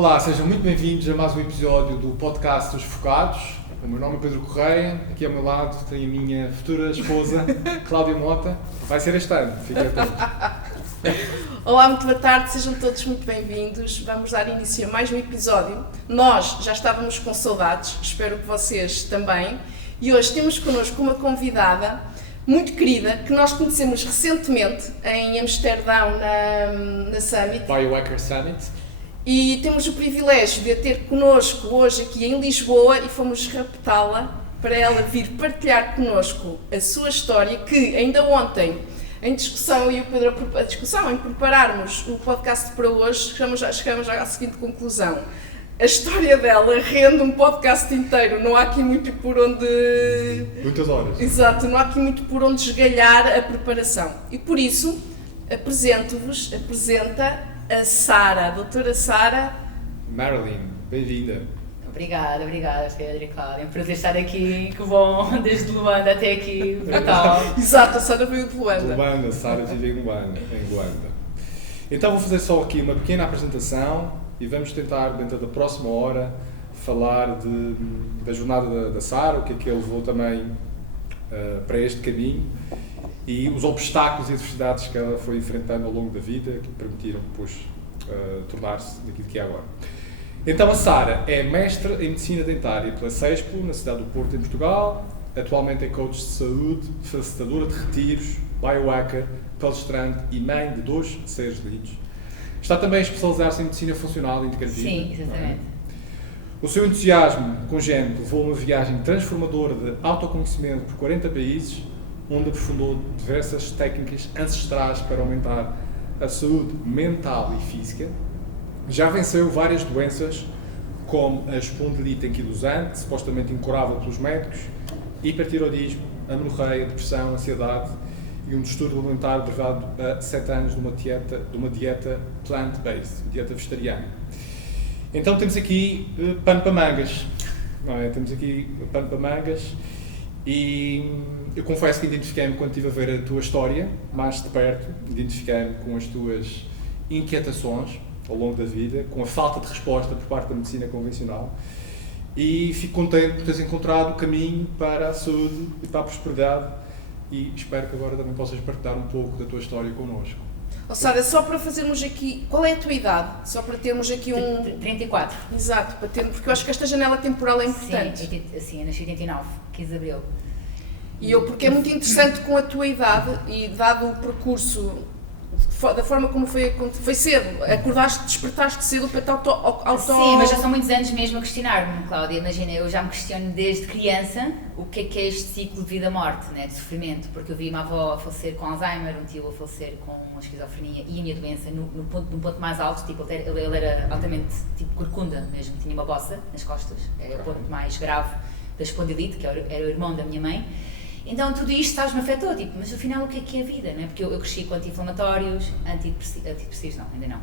Olá, sejam muito bem-vindos a mais um episódio do podcast dos Focados. O meu nome é Pedro Correia, aqui ao meu lado tenho a minha futura esposa, Cláudia Mota. Vai ser este ano, fiquem atentos. Olá, muito boa tarde, sejam todos muito bem-vindos. Vamos dar início a mais um episódio. Nós já estávamos com saudades, espero que vocês também. E hoje temos connosco uma convidada muito querida, que nós conhecemos recentemente em Amsterdão, na Summit. Biohacker Summit. E temos o privilégio de a ter connosco hoje aqui em Lisboa e fomos raptá-la para ela vir partilhar connosco a sua história, que ainda ontem, em discussão, e o Pedro, a discussão, em prepararmos o podcast para hoje, chegamos à seguinte conclusão. A história dela rende um podcast inteiro, não há aqui muito por onde... Muitas horas. Exato, não há aqui muito por onde esgalhar a preparação. E por isso, apresenta a Sara, a doutora Sara. Marilyn, bem-vinda. Obrigada, Pedro e Cláudia. É um prazer estar aqui, que bom, desde Luanda até aqui, brutal. Exato, a Sara veio de Luanda. Luanda, Sara vive em Luanda. Então vou fazer só aqui uma pequena apresentação e vamos tentar, dentro da próxima hora, falar da jornada da Sara, o que é que levou também para este caminho e os obstáculos e adversidades que ela foi enfrentando ao longo da vida, que permitiram depois tornar-se daquilo que é agora. Então a Sara é mestre em Medicina Dentária pela CESPO, na cidade do Porto, em Portugal. Atualmente é coach de saúde, facilitadora de retiros, biohacker, palestrante e mãe de 2 seres lindos. Está também a especializar-se em Medicina Funcional e Integrativa. Sim, exatamente. O seu entusiasmo congénito levou a uma viagem transformadora de autoconhecimento por 40 países, onde aprofundou diversas técnicas ancestrais para aumentar a saúde mental e física. Já venceu várias doenças, como a espondilite anquilosante, supostamente incurável pelos médicos, hipertiroidismo, amenorreia, depressão, ansiedade e um distúrbio alimentar derivado a 7 anos de uma dieta plant-based, dieta vegetariana. Então temos aqui pano para mangas, não é? Temos aqui pano para mangas e eu confesso que identifiquei-me quando estive a ver a tua história, mais de perto, identifiquei-me com as tuas inquietações ao longo da vida, com a falta de resposta por parte da medicina convencional e fico contente por teres encontrado o caminho para a saúde e para a prosperidade e espero que agora também possas partilhar um pouco da tua história connosco. Oh, Sara, só para fazermos aqui, qual é a tua idade? Só para termos aqui 34. Exato, para termos, porque eu acho que esta janela temporal é importante. Sim, eu nasci em 89, 15 de Abril. E porque é muito interessante com a tua idade e dado o percurso, da forma como foi cedo, acordaste, despertaste cedo para te auto... Sim, mas já são muitos anos mesmo a questionar-me, Cláudia. Imagina, eu já me questiono desde criança o que é este ciclo de vida-morte, né, de sofrimento, porque eu vi uma avó a falecer com Alzheimer, um tio a falecer com uma esquizofrenia e a minha doença num ponto mais alto, tipo, ele era altamente tipo corcunda mesmo, tinha uma bossa nas costas, era o ponto mais grave da espondilite, que era o irmão da minha mãe. Então tudo isto, sabes, me afetou, tipo, mas afinal o que é a vida, não é? Porque eu cresci com anti-inflamatórios, antidepressivos não, ainda não,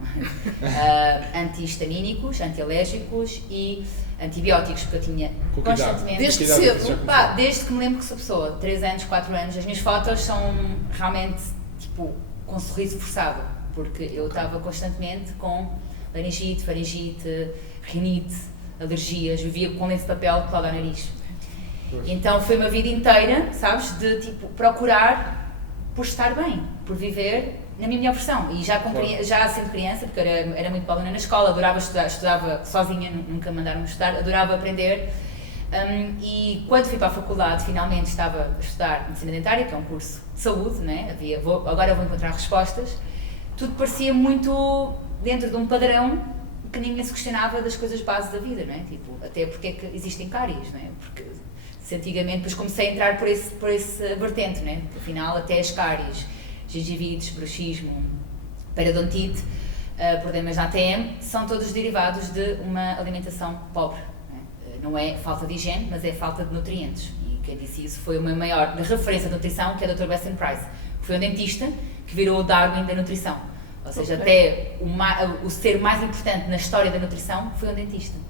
anti-histamínicos, anti-alérgicos e antibióticos, porque eu tinha constantemente... Desde cedo? Desde que me lembro que sou pessoa, 3 anos, 4 anos, as minhas fotos são realmente, tipo, com um sorriso forçado, porque eu estava constantemente com laringite, faringite, rinite, alergias, vivia com lenço de papel colado ao nariz. Então foi uma vida inteira, sabes, de tipo procurar por estar bem, por viver na minha melhor versão. E já sendo criança, porque era muito boa aluna na escola, adorava estudava sozinha, nunca mandaram-me estudar, adorava aprender. E quando fui para a faculdade, finalmente estava a estudar Medicina Dentária, que é um curso de saúde, né? Agora vou encontrar respostas. Tudo parecia muito dentro de um padrão que ninguém se questionava das coisas base da vida, não é? Tipo, até porque é que existem cáries, não é? Porque antigamente, depois comecei a entrar por esse vertente, né? Afinal, até as cáries, gengivites, bruxismo, periodontite, problemas na ATM, são todos derivados de uma alimentação pobre. Né? Não é falta de higiene, mas é falta de nutrientes. E quem disse isso foi uma maior referência de nutrição, que é o Dr. Weston Price, que foi um dentista que virou o Darwin da nutrição. Ou seja, até o ser mais importante na história da nutrição foi um dentista.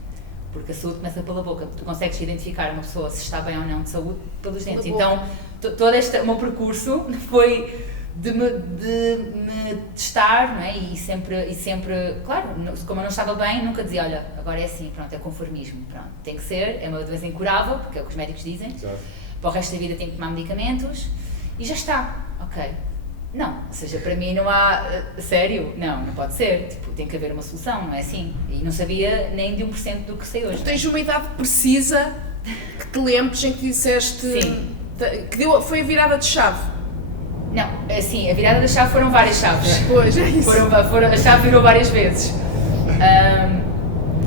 Porque a saúde começa pela boca. Tu consegues identificar uma pessoa se está bem ou não de saúde pelos dentes. Então, todo o meu percurso foi de me testar, não é? E sempre, claro, como eu não estava bem, nunca dizia, olha, agora é assim, pronto, é conformismo, pronto, tem que ser, é uma doença incurável, porque é o que os médicos dizem, Exato. para o resto da vida tenho que tomar medicamentos, e já está, ok. Não, ou seja, para mim não há, sério, não pode ser, tipo, tem que haver uma solução, não é assim? E não sabia nem de 1% do que sei hoje. Tu tens uma idade precisa que te lembres em que disseste, Sim. que foi a virada de chave. Não, assim, a virada da chave foram várias chaves. Pois, é isso. A chave virou várias vezes.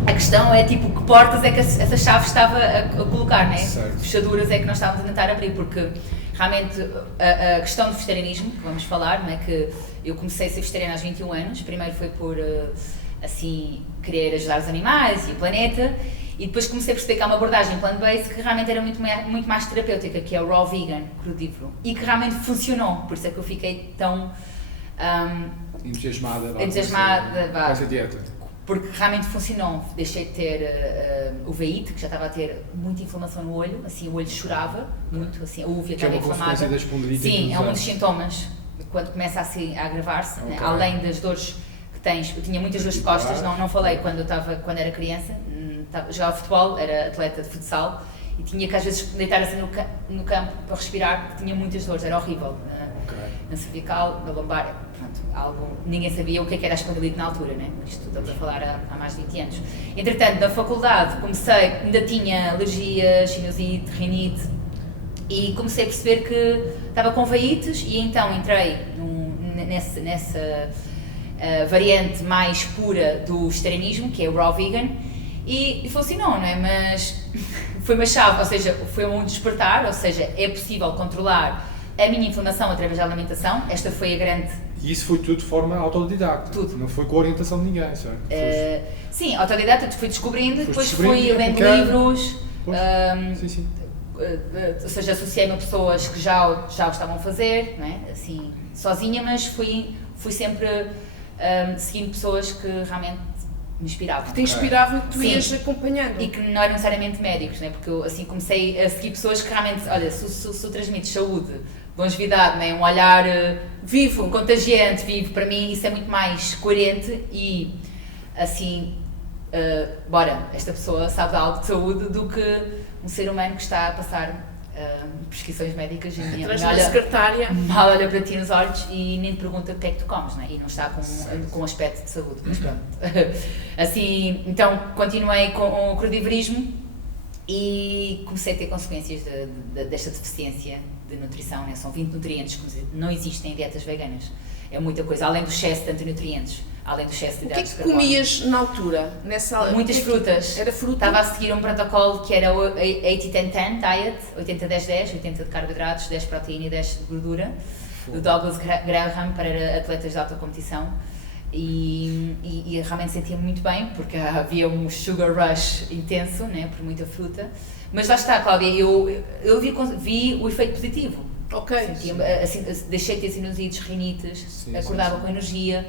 A questão é, tipo, que portas é que essa chave estava a colocar, né? Certo. Fechaduras é que nós estávamos a tentar abrir, porque realmente a questão do vegetarianismo, que vamos falar, não é? Que eu comecei a ser vegetariana aos 21 anos, primeiro foi por, assim, querer ajudar os animais e o planeta, e depois comecei a perceber que há uma abordagem plant-based que realmente era muito mais terapêutica, que é o raw vegan, crudívoro, e que realmente funcionou, por isso é que eu fiquei tão Entusiasmada vá, com essa dieta. porque realmente funcionou. Deixei de ter uveíte, que já estava a ter muita inflamação no olho, assim, o olho chorava muito, assim, a úvea Que é estava uma inflamada. consequência da espondilite. Sim, é um dos sintomas, quando começa assim, a agravar-se, né? Além das dores que tens. Eu tinha muitas dores de costas, não falei quando era criança, jogava futebol, era atleta de futsal, e tinha que às vezes deitar assim no campo para respirar, porque tinha muitas dores, era horrível. Na cervical, na lombar, pronto, ninguém sabia o que era a espondilite na altura, né? Isto estamos a falar há mais de 20 anos. Entretanto, na faculdade ainda tinha alergia, sinusite, rinite, e comecei a perceber que estava com veites, e então entrei nessa variante mais pura do vegetarianismo, que é o raw vegan, e funcionou, não é? Mas foi uma chave, ou seja, foi um despertar, ou seja, é possível controlar a minha inflamação através da alimentação. Esta foi a grande... E isso foi tudo de forma autodidacta? Tudo. Não foi com a orientação de ninguém, certo? Sim, autodidata, fui descobrindo, depois fui descobrindo, lendo aplicando. livros, Sim. ou seja, associei-me a pessoas que já o estavam a fazer, não é? Assim, sozinha, mas fui sempre seguindo pessoas que realmente me inspiravam. Que te inspiravam e que tu Sim. ias acompanhando. E que não eram necessariamente médicos, né? Porque eu assim, comecei a seguir pessoas que realmente, olha, se transmites saúde, longevidade, né? Um olhar vivo, contagiante, vivo, para mim isso é muito mais coerente e assim, bora, esta pessoa sabe de algo de saúde do que um ser humano que está a passar prescrições médicas e Traz uma secretária. mal olha para ti nos olhos e nem te pergunta o que é que tu comes, né? E não está com aspecto de saúde, mas pronto. Assim, então continuei com o crudivorismo e comecei a ter consequências desta deficiência de nutrição, né? São 20 nutrientes que não existem em dietas veganas, é muita coisa, além do excesso de antinutrientes, além do excesso de O que é hidratos que de carbono. comias na altura? Muitas frutas. Era fruta? Estava a seguir um protocolo que era o 80-10-10 diet, 80-10-10, 80 de carboidratos, 10 de proteína e 10 de gordura, do Douglas Graham para atletas de alta competição. E realmente sentia-me muito bem, porque havia um sugar rush intenso, né, por muita fruta. Mas lá está, Cláudia, eu vi o efeito positivo. Ok. Assim, deixei de ter sinusites, rinites, acordava com energia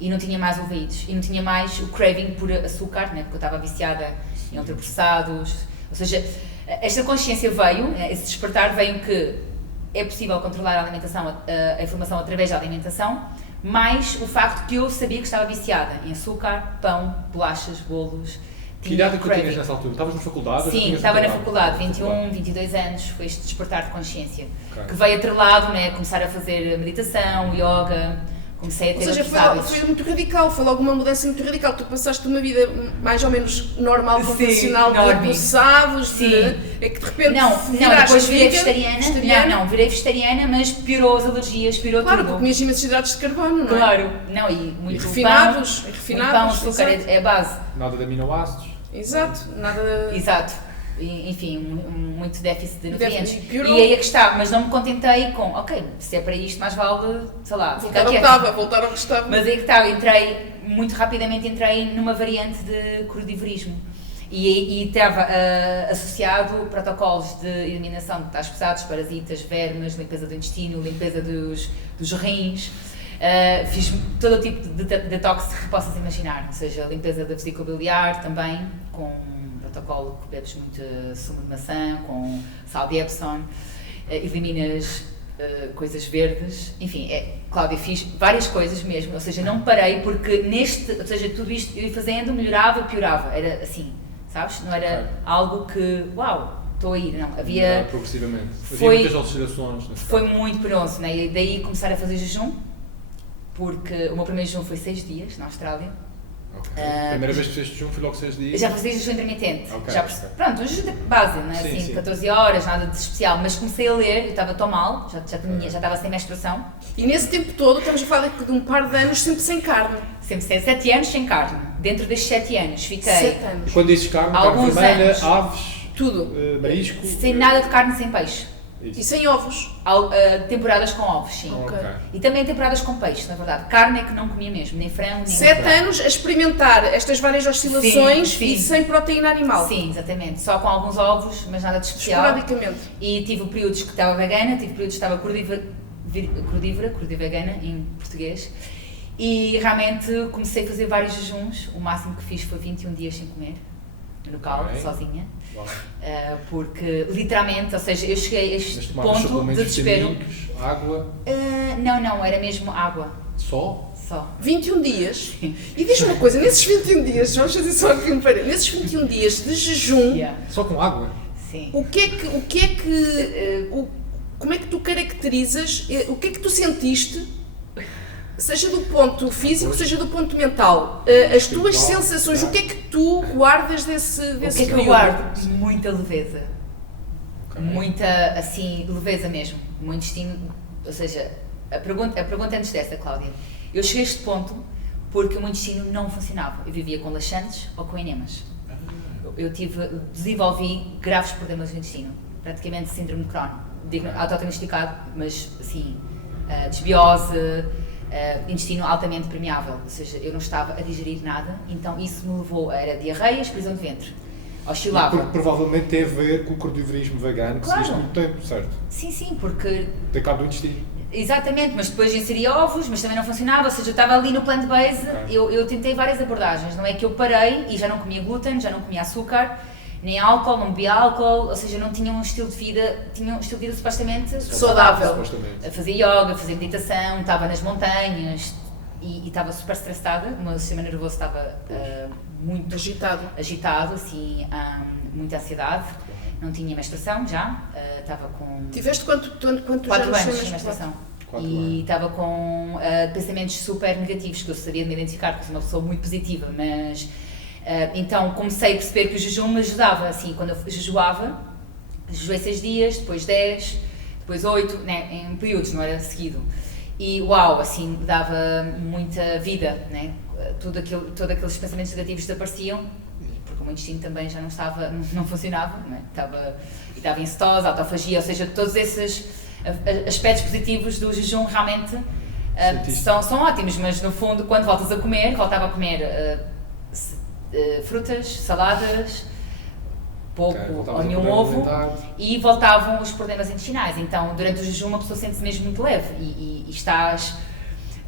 e não tinha mais oveites. E não tinha mais o craving por açúcar, né, porque eu estava viciada em ultraprocessados. Ou seja, esta consciência veio, esse despertar veio que é possível controlar a alimentação, a informação através da alimentação, mais o facto que eu sabia que estava viciada em açúcar, pão, bolachas, bolos. Que idade que tu tinhas nessa altura? Estavas na faculdade? Sim, estava na faculdade, 21, 22 anos, foi este despertar de consciência. Que veio atrelado, né, começar a fazer meditação, yoga, comecei a ter Ou seja, outros hábitos. foi muito radical, foi logo uma mudança muito radical. Tu passaste uma vida mais ou menos normal, convencional, de processados, é que de repente Não, depois virei vegetariana. Não, virei vegetariana, mas piorou as alergias, piorou claro, tudo. Claro, comias imensos hidratos de carbono, não é? Claro, não, e muito refinados, pão, açúcar é a base. Nada de aminoácidos. Exato, nada... Exato. Enfim, muito déficit de nutrientes. E aí é que está, mas não me contentei com, ok, se é para isto, mais vale, sei lá, ficar quieta. Voltar ao que estava. Mas aí que está, muito rapidamente entrei numa variante de crudivorismo. E estava associado protocolos de eliminação de metais pesados, parasitas, vermes, limpeza do intestino, limpeza dos rins. Fiz todo o tipo de detox que possas imaginar, ou seja, limpeza da vesícula biliar também, com um protocolo que bebes muito sumo de maçã, com sal de Epsom, eliminas coisas verdes, enfim, Cláudia, fiz várias coisas mesmo, ou seja, não parei porque ou seja, tudo isto eu ia fazendo, melhorava, piorava, era assim, sabes? Não era algo que, uau, estou a ir, não, havia... Progressivamente. Foi muitas oscilações. Foi muito penoso, né? E daí começar a fazer jejum, porque o meu primeiro jejum foi 6 dias na Austrália. Okay. Primeira vez que fizeste jejum foi logo 6 dias? Já fazia jejum intermitente. Okay, Pronto, um jejum de base, não é? Sim, Assim, sim. 14 horas, nada de especial, mas comecei a ler, eu estava tão mal, já estava sem menstruação. E nesse tempo todo, estamos a falar de um par de anos sempre sem carne. Sempre 7 anos sem carne. Dentro destes 7 anos fiquei 7 anos. E quando dizes carne, Alguns carne vermelha, anos. aves, Tudo. marisco? sem nada de carne, sem peixe. E sem ovos. Temporadas com ovos, sim. Ok. E também temporadas com peixe, na verdade. Carne é que não comia mesmo, nem frango, nem 7 anos a experimentar estas várias oscilações Sim, sim. e sem proteína animal. Sim, exatamente. Só com alguns ovos, mas nada de especial. Esporadicamente. E tive períodos que estava vegana, tive períodos que estava crudívora vegana em português. E realmente comecei a fazer vários jejuns. O máximo que fiz foi 21 dias sem comer, no local, Ok. sozinha. Porque literalmente, ou seja, eu cheguei a este ponto de desespero. Água, Não, era mesmo água. só? Só. 21 dias. E diz-me uma coisa, nesses 21 dias, vamos fazer só aqui um parênteses, nesses 21 dias de jejum, Yeah. Só com água? Sim. como é que tu caracterizas, o que é que tu sentiste, seja do ponto físico, seja do ponto mental, as tuas sensações, o que é que tu guardas desse O que é que eu período? guardo? Muita leveza. Ok. Muita, assim, leveza mesmo. Muito destino. Ou seja, a pergunta antes dessa, Cláudia. Eu cheguei a este ponto porque o meu intestino não funcionava. Eu vivia com laxantes ou com enemas. Desenvolvi graves problemas no intestino. Praticamente síndrome de Crohn. Autodiagnosticado, mas assim, desbiose, intestino altamente permeável. Ou seja, eu não estava a digerir nada, então isso me levou a diarreias, prisão de ventre. Oscilava. Porque provavelmente tem a ver com o crudivorismo vegano, que Claro. se diz muito tempo, certo? Sim, porque Tem cabo do intestino. exatamente, mas depois inseria ovos, mas também não funcionava, ou seja, eu estava ali no plant-based, Ok. eu tentei várias abordagens, não é que eu parei e já não comia glúten, já não comia açúcar, nem álcool, não bebia álcool, ou seja, não tinha um estilo de vida, supostamente Saudável. Supostamente. Fazia yoga, fazia meditação, estava nas montanhas e estava super estressada, o meu sistema nervoso estava muito agitado, assim, muita ansiedade, não tinha menstruação já, estava com... Tiveste quanto 4 anos anos sem de menstruação. Quatro E anos. estava estava com pensamentos super negativos, que eu sabia de me identificar, porque sou uma pessoa muito positiva, mas então comecei a perceber que o jejum me ajudava, assim, quando eu jejuei 6 dias, depois 10, depois 8, né, em períodos, não era seguido. E uau, assim, dava muita vida, né? Todos aqueles pensamentos negativos desapareciam, porque o meu intestino também já não funcionava, né? Estava em cetose, autofagia, ou seja, todos esses aspectos positivos do jejum realmente são ótimos, mas no fundo, quando voltava a comer frutas, saladas, pouco ou nenhum ovo, e voltavam os problemas intestinais. Então, durante o jejum, uma pessoa sente-se mesmo muito leve e estás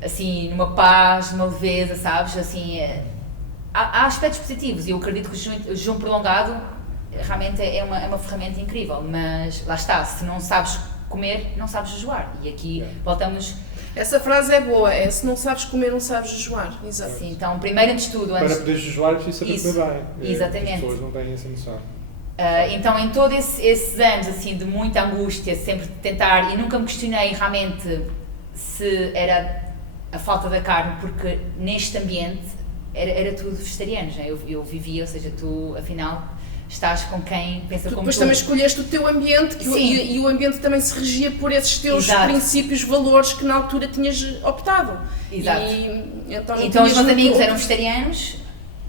assim, numa paz, numa leveza, sabes? Assim, há aspectos positivos e eu acredito que o jejum prolongado realmente é uma ferramenta incrível, mas lá está, se não sabes comer, não sabes jejuar. E aqui voltamos... Essa frase é boa, se não sabes comer, não sabes jejuar. Exato. Sim, então, primeiro antes de tudo... Para poder jejuar, é preciso saber comer bem. Exatamente. As pessoas não têm essa noção. Então, em todos esses anos assim, de muita angústia, sempre de tentar, e nunca me questionei realmente se era a falta da carne, porque neste ambiente era tudo vegetarianos, né? Eu vivia, ou seja, tu afinal estás com quem pensa como Depois tu. também escolheste o teu ambiente e o ambiente também se regia por esses teus princípios, valores que na altura tinhas optado. Exato. Então os meus amigos eram vegetarianos,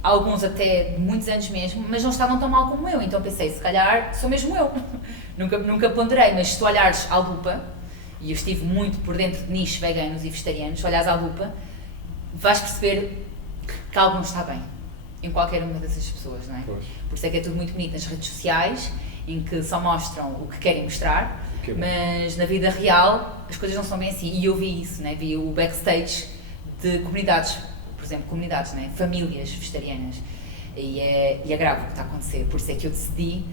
alguns até de muitos anos mesmo, mas não estavam tão mal como eu, então pensei, se calhar sou mesmo eu. nunca ponderei, mas se tu olhares à lupa, e eu estive muito por dentro de nichos veganos e vegetarianos, se olhares à lupa, vais perceber que algo não está bem em qualquer uma dessas pessoas, não é? Pois. Por isso é que é tudo muito bonito nas redes sociais, em que só mostram o que querem mostrar, mas na vida real as coisas não são bem assim, e eu vi isso, né? Vi o backstage de comunidades, por exemplo, comunidades, né? Famílias vegetarianas, e é grave o que está a acontecer, por isso é que eu decidi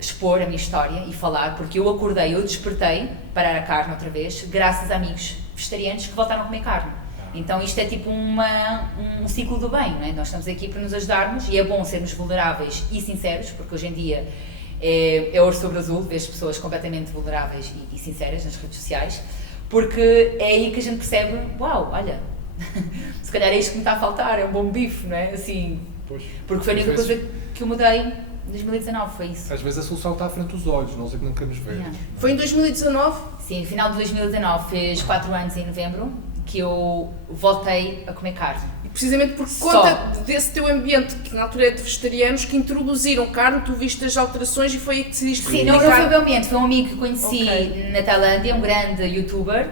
expor a minha história e falar, porque eu acordei, eu despertei para a carne outra vez, graças a amigos vegetarianos que voltaram a comer carne. Então isto é tipo um ciclo do bem, não é? Nós estamos aqui para nos ajudarmos e é bom sermos vulneráveis e sinceros, porque hoje em dia é ouro sobre azul, ver as pessoas completamente vulneráveis e sinceras nas redes sociais, porque é aí que a gente percebe, uau, olha, se calhar é isto que me está a faltar, é um bom bife, não é? Assim, Pois. porque foi a única coisa que eu mudei em 2019, foi isso. Às vezes a solução está à frente dos olhos, nós é que não queremos ver. Yeah. Foi em 2019? Sim, final de 2019, fez 4 anos em novembro, que eu voltei a comer carne. E precisamente por Só. conta desse teu ambiente, que na altura é de vegetarianos, que introduziram carne, tu viste as alterações e foi aí que decidiste Sim, não publicar. foi o meu ambiente, foi um amigo que conheci Ok. na Tailândia, um grande youtuber,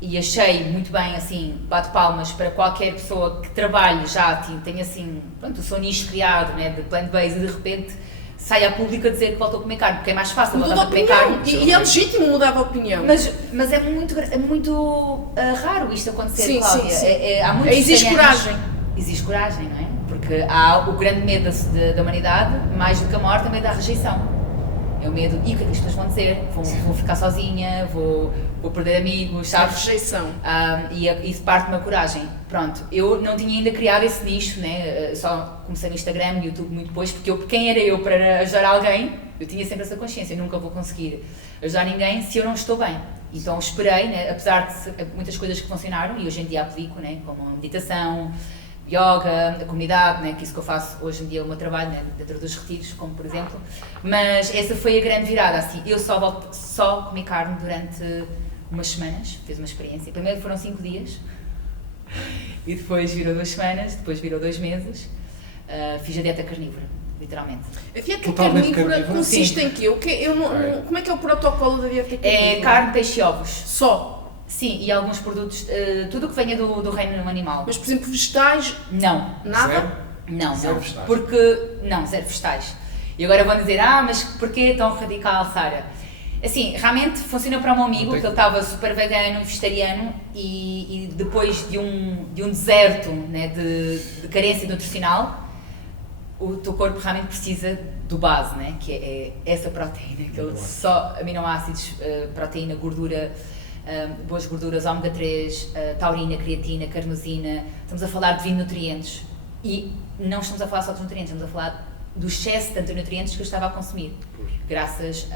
e achei muito bem, assim, bato palmas para qualquer pessoa que trabalhe já, tenha assim, pronto, o seu nicho criado, né, de plant-based, e de repente sai a público a dizer que voltou a comer carne, porque é mais fácil Mudou voltar de a comer opinião. carne. E é legítimo mudar de opinião. Mas é muito raro isto acontecer, Sim, Cláudia. sim, sim. Há muitos Exige vegetarianos- coragem. Exige coragem, não é? Porque há o grande medo da humanidade, mais do que a morte, é o medo da rejeição. É o medo, e o que é que as pessoas vão dizer? Vou ficar sozinha, vou perder amigos, A sabes? rejeição. E isso parte de uma coragem. Pronto, eu não tinha ainda criado esse nicho, né? Só comecei no Instagram, no YouTube muito depois, porque quem era eu para ajudar alguém? Eu tinha sempre essa consciência, eu nunca vou conseguir ajudar ninguém se eu não estou bem. Então esperei, né? Apesar de muitas coisas que funcionaram, e hoje em dia aplico, né? Como a meditação, yoga, a comunidade, né? Que é isso que eu faço hoje em dia, o meu trabalho, né? Dentro dos retiros, como por exemplo. Mas essa foi a grande virada, assim, eu só comi carne durante umas semanas, fiz uma experiência. Primeiro foram 5 dias, e depois virou 2 semanas, depois virou 2 meses. Fiz a dieta carnívora, literalmente. A dieta Totalmente carnívora carnívora? consiste Sim. em quê? Como é que é o protocolo da dieta carnívora? É carne, peixe e ovos. Só. Sim, e alguns produtos, tudo o que venha do reino animal. Mas, por exemplo, vegetais, Não, nada? Zero? não, Zero não. vegetais. Porque, não, zero vegetais. E agora vão dizer, mas porquê tão radical, Sara? Assim, realmente funcionou para o meu amigo, Não tem que ele estava super vegano, vegetariano, e depois de um deserto, né, de carência nutricional, o teu corpo realmente precisa do base, né, que é essa proteína, que ele só aminoácidos, proteína, gordura, boas gorduras, ômega 3, taurina, creatina, carnosina. Estamos a falar de 20 nutrientes e não estamos a falar só dos nutrientes, estamos a falar do excesso de nutrientes que eu estava a consumir, graças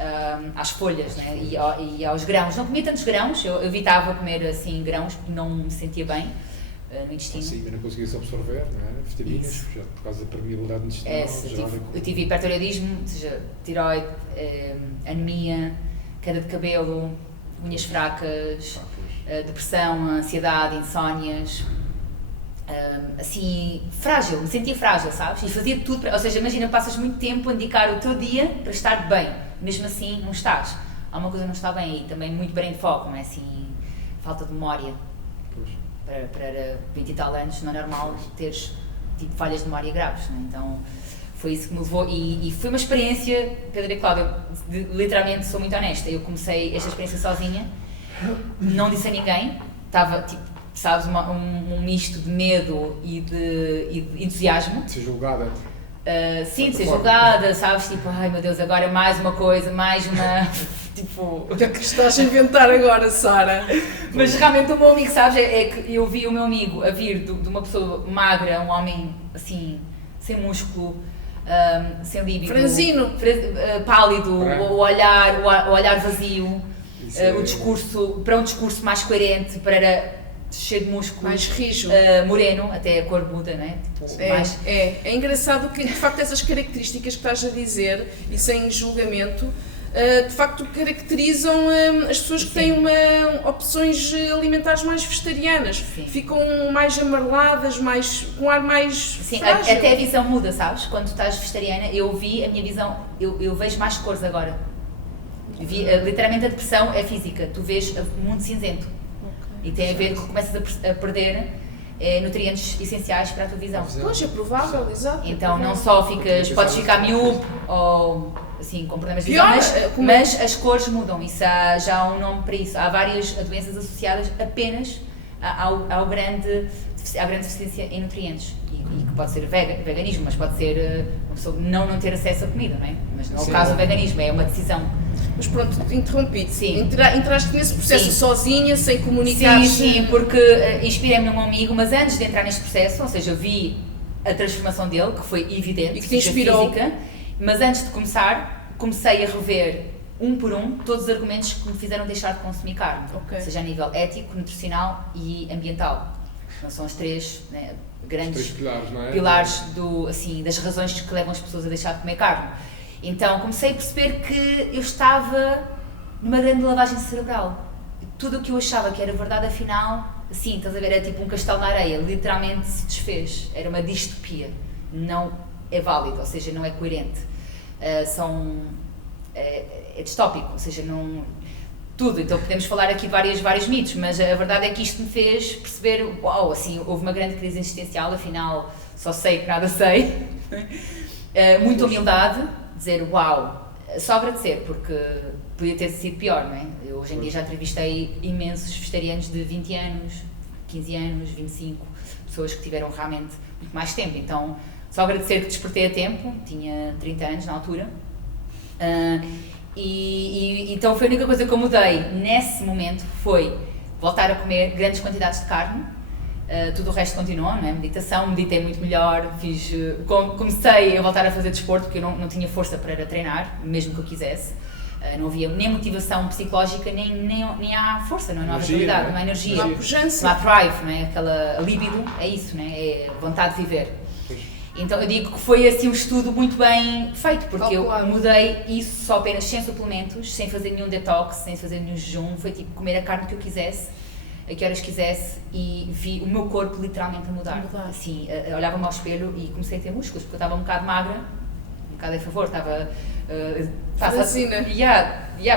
às folhas, né, e aos grãos. Não comia tantos grãos, eu evitava comer assim grãos porque não me sentia bem no intestino. Sim, mas não conseguia-se absorver, não é? Vitaminas, Isso. já por causa da permeabilidade intestinal. Eu tive hipertireoidismo, ou seja, tiroide, anemia, queda de cabelo, unhas fracas, depressão, ansiedade, insónias, assim, frágil, me sentia frágil, sabes? E fazia tudo, ou seja, imagina, passas muito tempo a dedicar o teu dia para estar bem, mesmo assim não estás. Há uma coisa que não está bem aí, também muito brain fog, não é assim, falta de memória. Para 20 e tal anos não é normal teres tipo falhas de memória graves, não é? Então foi isso que me levou e foi uma experiência, Pedro e Cláudia, literalmente sou muito honesta, eu comecei esta experiência sozinha, não disse a ninguém, estava tipo, sabes, um misto de medo e de entusiasmo. De ser julgada. Sim, de ser julgada, sabes, tipo, ai meu Deus, agora mais uma coisa, mais uma, tipo... O que é que estás a inventar agora, Sara? Mas realmente o meu amigo, sabes, é que eu vi o meu amigo a vir de uma pessoa magra, um homem, assim, sem músculo, sem líbido... Franzino. Pálido, Branco. o olhar vazio, Isso é- o discurso, para um discurso mais coerente, para cheio de músculo, Mais rijo. moreno, até a cor muda, não é? Tipo, mais... É engraçado que, de facto, essas características que estás a dizer, e sem julgamento, de facto caracterizam as pessoas que têm opções alimentares mais vegetarianas. Sim. Ficam mais amareladas, com um ar mais Sim, frágil. até a visão muda, sabes? Quando tu estás vegetariana, eu vi a minha visão, eu vejo mais cores agora. Literalmente a depressão é física, tu vês o mundo cinzento. E tem a ver com que começas a perder nutrientes essenciais para a tua visão. Pois, é provável, exato. Então não só podes ficar miúdo ou assim, com problemas de visão, Pior, mas as cores mudam, isso já há um nome para isso. Há várias doenças associadas apenas à grande deficiência em nutrientes. E que pode ser veganismo, mas pode ser uma pessoa não ter acesso à comida, não é? Mas não é o caso do veganismo, é uma decisão. Mas pronto, interrompi-te. Sim. Entraste nesse processo Sim. sozinha, sem comunicar? Sim, porque inspirei-me num amigo, mas antes de entrar neste processo, ou seja, eu vi a transformação dele, que foi evidente, e que te inspirou. física, mas antes de começar, comecei a rever um por um todos os argumentos que me fizeram deixar de consumir carne, seja a nível ético, nutricional e ambiental. Não são os três, né, grandes pilares, não é? pilares das razões que levam as pessoas a deixar de comer carne. Então comecei a perceber que eu estava numa grande lavagem cerebral. Tudo o que eu achava que era verdade, afinal, assim, estás a ver, era tipo um castelo na areia, literalmente se desfez. Era uma distopia. Não é válido, ou seja, não é coerente. É distópico, ou seja, não... Tudo, então podemos falar aqui de vários mitos, mas a verdade é que isto me fez perceber, uau, assim, houve uma grande crise existencial, afinal, só sei que nada sei. Muita humildade, dizer, uau, só agradecer, porque podia ter sido pior, não é? Eu hoje em dia já entrevistei imensos vegetarianos de 20 anos, 15 anos, 25, pessoas que tiveram realmente muito mais tempo, então só agradecer que despertei a tempo, tinha 30 anos na altura. Então foi a única coisa que eu mudei nesse momento foi voltar a comer grandes quantidades de carne, tudo o resto continuou, não é? Meditação, meditei muito melhor, comecei a voltar a fazer desporto porque eu não tinha força para treinar, mesmo que eu quisesse, não havia nem motivação psicológica, nem há força, não há vitalidade, não há energia, não há pujança, não há drive, não é? Aquela libido, é isso, não é? É vontade de viver. Então eu digo que foi assim um estudo muito bem feito, porque eu mudei isso só apenas sem suplementos, sem fazer nenhum detox, sem fazer nenhum jejum, foi tipo comer a carne que eu quisesse, a que horas quisesse, e vi o meu corpo literalmente a mudar. Assim, olhava-me ao espelho e comecei a ter músculos, porque eu estava um bocado magra, um bocado a favor, estava...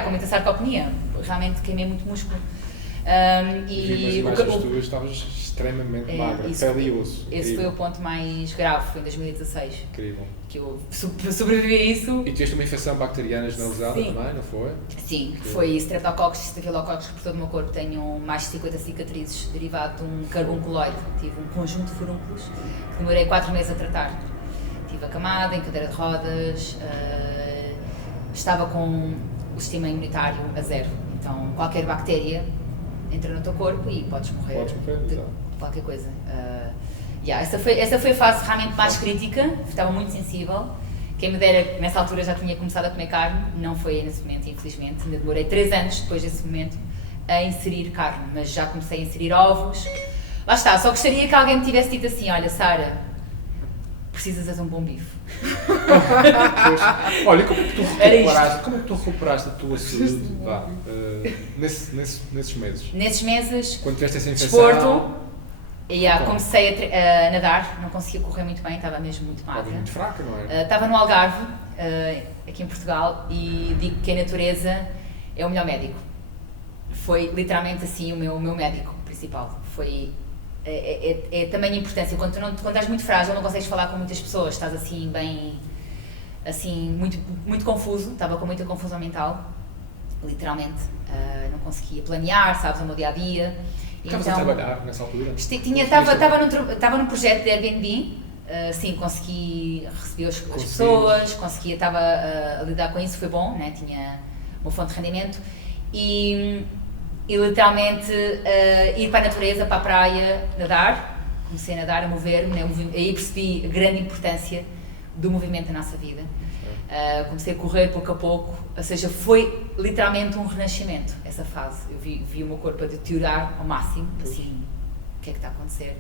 com muita sarcopenia, realmente queimei muito músculo. Vi umas imagens tuas, estavas extremamente magra, pele e osso. Esse foi o ponto mais grave, foi em 2016. Incrível. Que eu sobrevivi a isso. E tiveste uma infecção bacteriana generalizada também, não foi? Sim, foi Streptococcus, Staphylococcus, que por todo o meu corpo tenho mais de 50 cicatrizes derivado de um carbunculoide. Tive um conjunto de furúnculos que demorei 4 meses a tratar. Tive acamada, em cadeira de rodas, estava com o sistema imunitário a zero. Então qualquer bactéria entra no teu corpo e podes morrer de qualquer coisa. Essa foi a fase realmente mais crítica, estava muito sensível. Quem me dera, nessa altura já tinha começado a comer carne, não foi nesse momento, infelizmente. Ainda demorei 3 anos depois desse momento a inserir carne, mas já comecei a inserir ovos. Lá está, só gostaria que alguém me tivesse dito assim: olha, Sara, precisas de um bom bife. Olha, como é que tu recuperaste a tua saúde nesses meses? Nesses meses, quando tiveste essa infecção, desporto, comecei a nadar, não conseguia correr muito bem, estava mesmo muito magra. Muito fraca, não é? Estava no Algarve, aqui em Portugal, e digo que a natureza é o melhor médico. Foi literalmente assim o meu médico principal. Foi... É tamanha importância, quando estás muito frágil, não consegues falar com muitas pessoas, estás assim bem, assim, muito confuso, estava com muita confusão mental, literalmente, não conseguia planear, sabes, o meu dia-a-dia. Estavas a trabalhar nessa altura? Estava num projeto de Airbnb, sim, consegui receber as pessoas, estava a lidar com isso, foi bom, né? Tinha uma fonte de rendimento e literalmente ir para a natureza, para a praia, nadar, comecei a nadar, a mover-me, né? Aí percebi a grande importância do movimento na nossa vida. Comecei a correr pouco a pouco, ou seja, foi literalmente um renascimento essa fase. Eu vi o meu corpo a deteriorar ao máximo, assim, o que é que está a acontecer?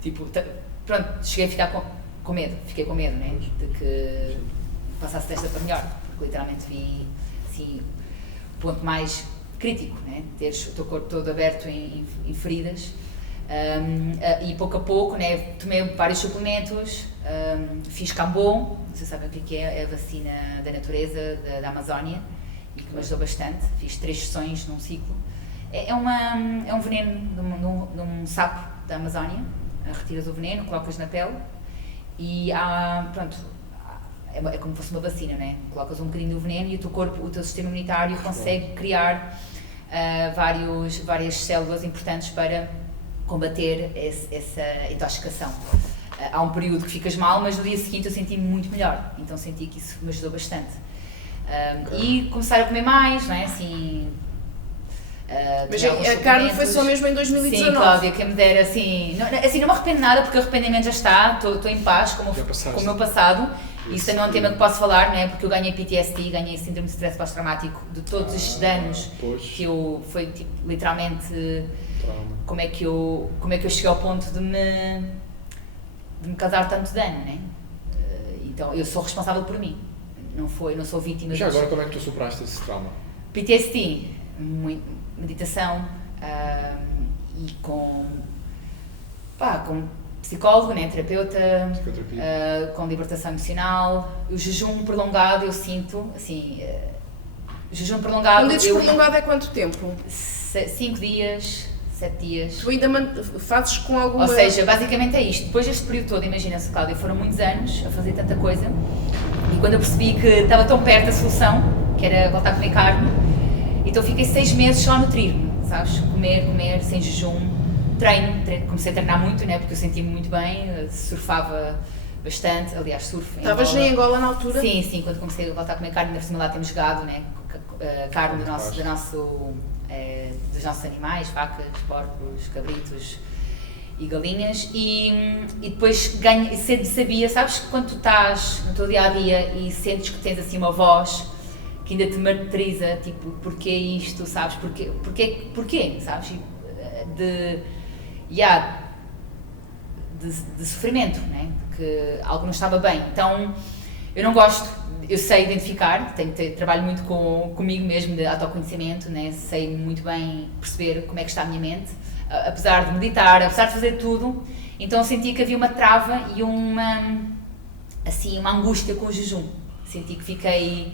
Tipo, pronto, cheguei a ficar com medo, fiquei com medo, né? De que passasse desta para melhor, porque literalmente vi, assim, o ponto mais crítico, né? Teres o teu corpo todo aberto em feridas, e pouco a pouco, né? Tomei vários suplementos, fiz Cambon, vocês sabem o que é a vacina da natureza da Amazónia, e que me ajudou bastante. Fiz 3 sessões num ciclo. É um veneno de um sapo da Amazónia, retiras o veneno, colocas na pele e é como se fosse uma vacina, né? Colocas um bocadinho do veneno e o teu corpo, o teu sistema imunitário consegue criar várias células importantes para combater essa intoxicação. Há um período que ficas mal, mas no dia seguinte eu senti-me muito melhor, então senti que isso me ajudou bastante. E começar a comer mais, não é? Assim, mas a carne foi só mesmo em 2019? Sim, Cláudia, quem me dera, assim, não me arrependo nada, porque o arrependimento já está, estou em paz com o meu passado. Isso também é um tema que posso falar, não é? Porque eu ganhei PTSD, ganhei síndrome de stress pós-traumático de todos estes danos que eu, foi tipo, literalmente, como é que eu cheguei ao ponto de me causar tanto dano, né? Então eu sou responsável por mim, não sou vítima. Já agora como é que tu superaste esse trauma? PTSD, meditação e com psicólogo, né? Terapeuta, com libertação emocional, o jejum prolongado eu sinto, assim, jejum prolongado... Prolongado é quanto tempo? 5 dias, 7 dias. Tu ainda fazes com alguma... Ou seja, basicamente é isto. Depois deste período todo, imagina-se, Cláudia, foram muitos anos a fazer tanta coisa e quando eu percebi que estava tão perto da solução, que era voltar a comer carne, então fiquei 6 meses só a nutrir-me, sabes? Comer, sem jejum, treino, comecei a treinar muito, né? Porque eu sentia-me muito bem, surfava bastante, aliás, surfo em Estavas em Angola na altura? Sim, quando comecei a voltar a comer carne, ainda por cima lá temos gado, né? Carne dos nossos animais, vacas, porcos, cabritos e galinhas, e depois sabia, sabes, quando tu estás no teu dia-a-dia e sentes que tens assim uma voz que ainda te martiriza, tipo, porquê isto, sabes, porquê, sabes, de sofrimento, né? Que algo não estava bem, então eu não gosto. Eu sei identificar, trabalho muito comigo mesmo de autoconhecimento, né? Sei muito bem perceber como é que está a minha mente, apesar de meditar, apesar de fazer tudo, então senti que havia uma trava e uma angústia com o jejum. Senti que fiquei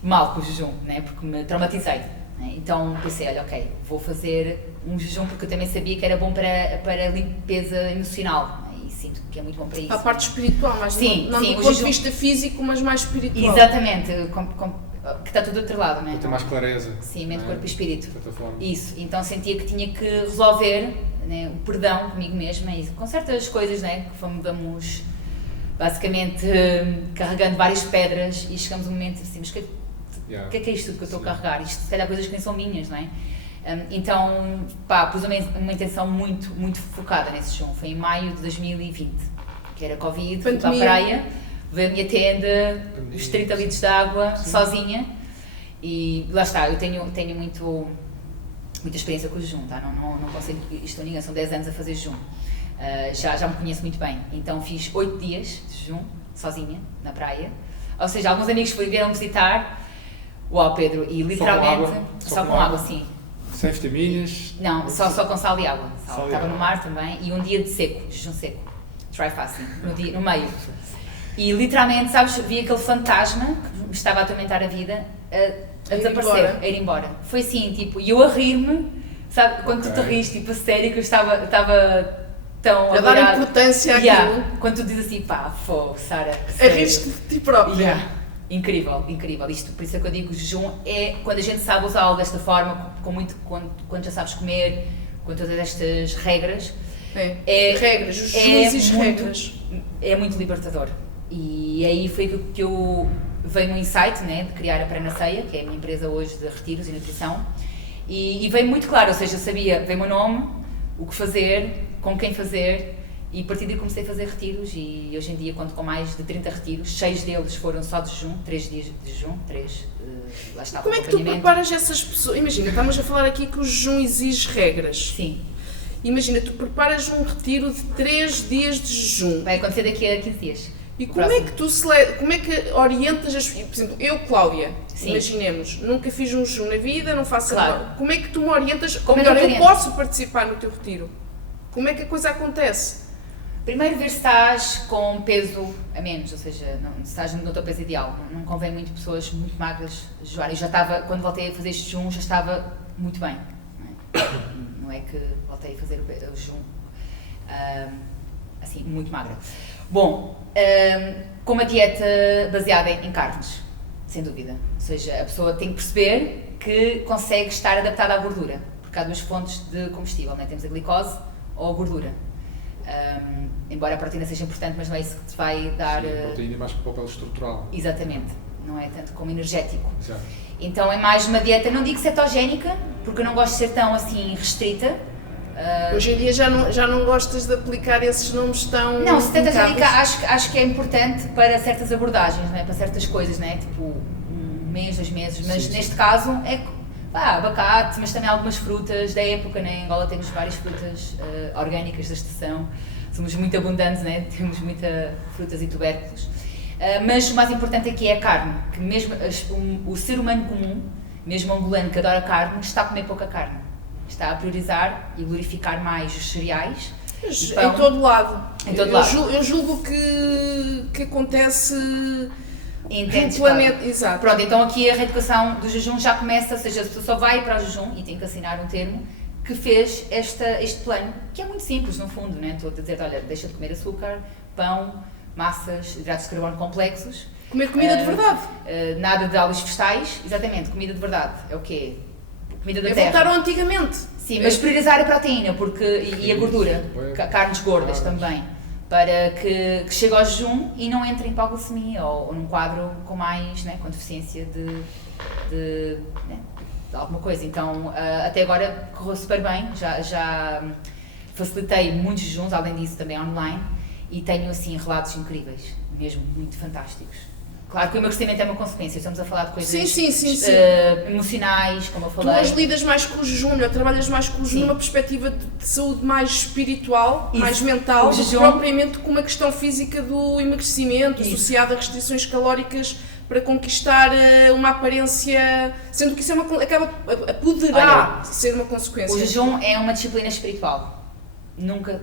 mal com o jejum, né? Porque me traumatizei. Né? Então pensei, olha, ok, vou fazer um jejum porque eu também sabia que era bom para a limpeza emocional. Sinto que é muito bom para isso. A parte espiritual, mas não do ponto de vista físico, mas mais espiritual. Exatamente, que está tudo do outro lado, não é? Para ter mais clareza. Sim, mente, corpo e espírito. De certa forma. Isso, então sentia que tinha que resolver, né, o perdão comigo mesma e com certas coisas, né, que vamos basicamente carregando várias pedras e chegamos a um momento assim, mas o que é isto tudo que eu estou a carregar? Isto se calhar coisas que nem são minhas, não é? Então, pus uma intenção muito, muito focada nesse jejum. Foi em maio de 2020, que era Covid, fui para a praia, veio a minha tenda, os 30 litros de água, sozinha, e lá está, eu tenho muita experiência com o jejum, tá? Não consigo isto a ninguém, são 10 anos a fazer jejum, já me conheço muito bem, então fiz 8 dias de jejum, sozinha, na praia, ou seja, alguns amigos vieram visitar, uau Pedro, e literalmente, só com água, sim. Sem vitaminas? Não, só com sal e água. Estava no mar também e um dia de seco, jejum seco, dry fasting, no meio. E literalmente, sabes, vi aquele fantasma que me estava a atormentar a vida a desaparecer, a ir embora. Foi assim, tipo, e eu a rir-me, sabe, quando tu te rires, tipo, a sério, que eu estava tão a dar importância àquilo. Quando tu dizes assim, pá, Sara, a rir-te de ti própria. Incrível. Isto, por isso é que eu digo que o jejum é quando a gente sabe usá-lo desta forma, quando já sabes comer, com todas estas regras. Regras, os jejum exige regras. É muito libertador. E aí foi que eu veio um insight, né, de criar a Prana Ceia, que é a minha empresa hoje de retiros e nutrição. E veio muito claro, ou seja, eu sabia, veio o meu nome, o que fazer, com quem fazer. E a partir daí comecei a fazer retiros e hoje em dia conto com mais de 30 retiros, 6 deles foram só de jejum, 3 dias de jejum, 3, lá está. Como é que tu preparas essas pessoas? Imagina, estamos a falar aqui que o jejum exige regras. Sim. Imagina, tu preparas um retiro de 3 dias de jejum. Vai acontecer daqui a 15 dias. E como é que orientas as... Por exemplo, eu, Cláudia, imaginemos, nunca fiz um jejum na vida, não faço nada. Como é que tu me orientas? Ou melhor, eu posso participar no teu retiro. Como é que a coisa acontece? Primeiro ver se estás com peso a menos, ou seja, se estás no teu peso ideal. Não convém muito pessoas muito magras jejuarem. Eu já estava, quando voltei a fazer este jejum, já estava muito bem. Não é que voltei a fazer o jejum assim, muito magra. Bom, com uma dieta baseada em carnes, sem dúvida. Ou seja, a pessoa tem que perceber que consegue estar adaptada à gordura, porque há duas fontes de combustível, né? Temos a glicose, ou gordura. Embora a proteína seja importante, mas não é isso que te vai dar... Sim, a proteína é mais que o papel estrutural. Exatamente, não é tanto como energético. Exato. Então é mais uma dieta, não digo cetogénica, porque eu não gosto de ser tão assim restrita. Hoje em dia já não gostas de aplicar esses nomes tão... Não, cetogénica acho que é importante para certas abordagens, não é? Para certas coisas, não é? Tipo 1 mês, 2 meses, mas sim, neste caso é abacate, mas também algumas frutas da época, né? Em Angola temos várias frutas orgânicas da estação, somos muito abundantes, né? Temos muitas frutas e tubérculos. Mas o mais importante aqui é a carne, que mesmo o ser humano comum, mesmo angolano que adora carne, está a comer pouca carne. Está a priorizar e glorificar mais os cereais. Em todo lado. Em todo lado. Eu julgo que acontece Intensificado. Exato. Pronto, então aqui a reeducação do jejum já começa, ou seja, a pessoa só vai para o jejum e tem que assinar um termo que fez este plano, que é muito simples no fundo, né? Estou a dizer, olha, deixa de comer açúcar, pão, massas, hidratos de carbono complexos. Comer comida de verdade. Nada de óleos vegetais, exatamente, comida de verdade. É o quê? Comida da terra. Voltar ao antigamente. Sim, mas priorizar a proteína e a gordura, carnes gordas também, para que chegue ao jejum e não entre em hipoglicemia ou num quadro com mais, né, com deficiência de alguma coisa. Então, até agora correu super bem, já facilitei muitos jejuns, além disso também online, e tenho assim relatos incríveis, mesmo muito fantásticos. Claro que o emagrecimento é uma consequência, estamos a falar de coisas sim. emocionais, como eu Tu falei. hoje lidas mais com o jejum, trabalhas mais com o jejum Sim. numa perspectiva de saúde mais espiritual, Isso. mais mental, O do que jejum- propriamente com uma questão física do emagrecimento, Isso. associada a restrições calóricas para conquistar uma aparência, sendo que isso poderá ser uma consequência. O jejum é uma disciplina espiritual. Nunca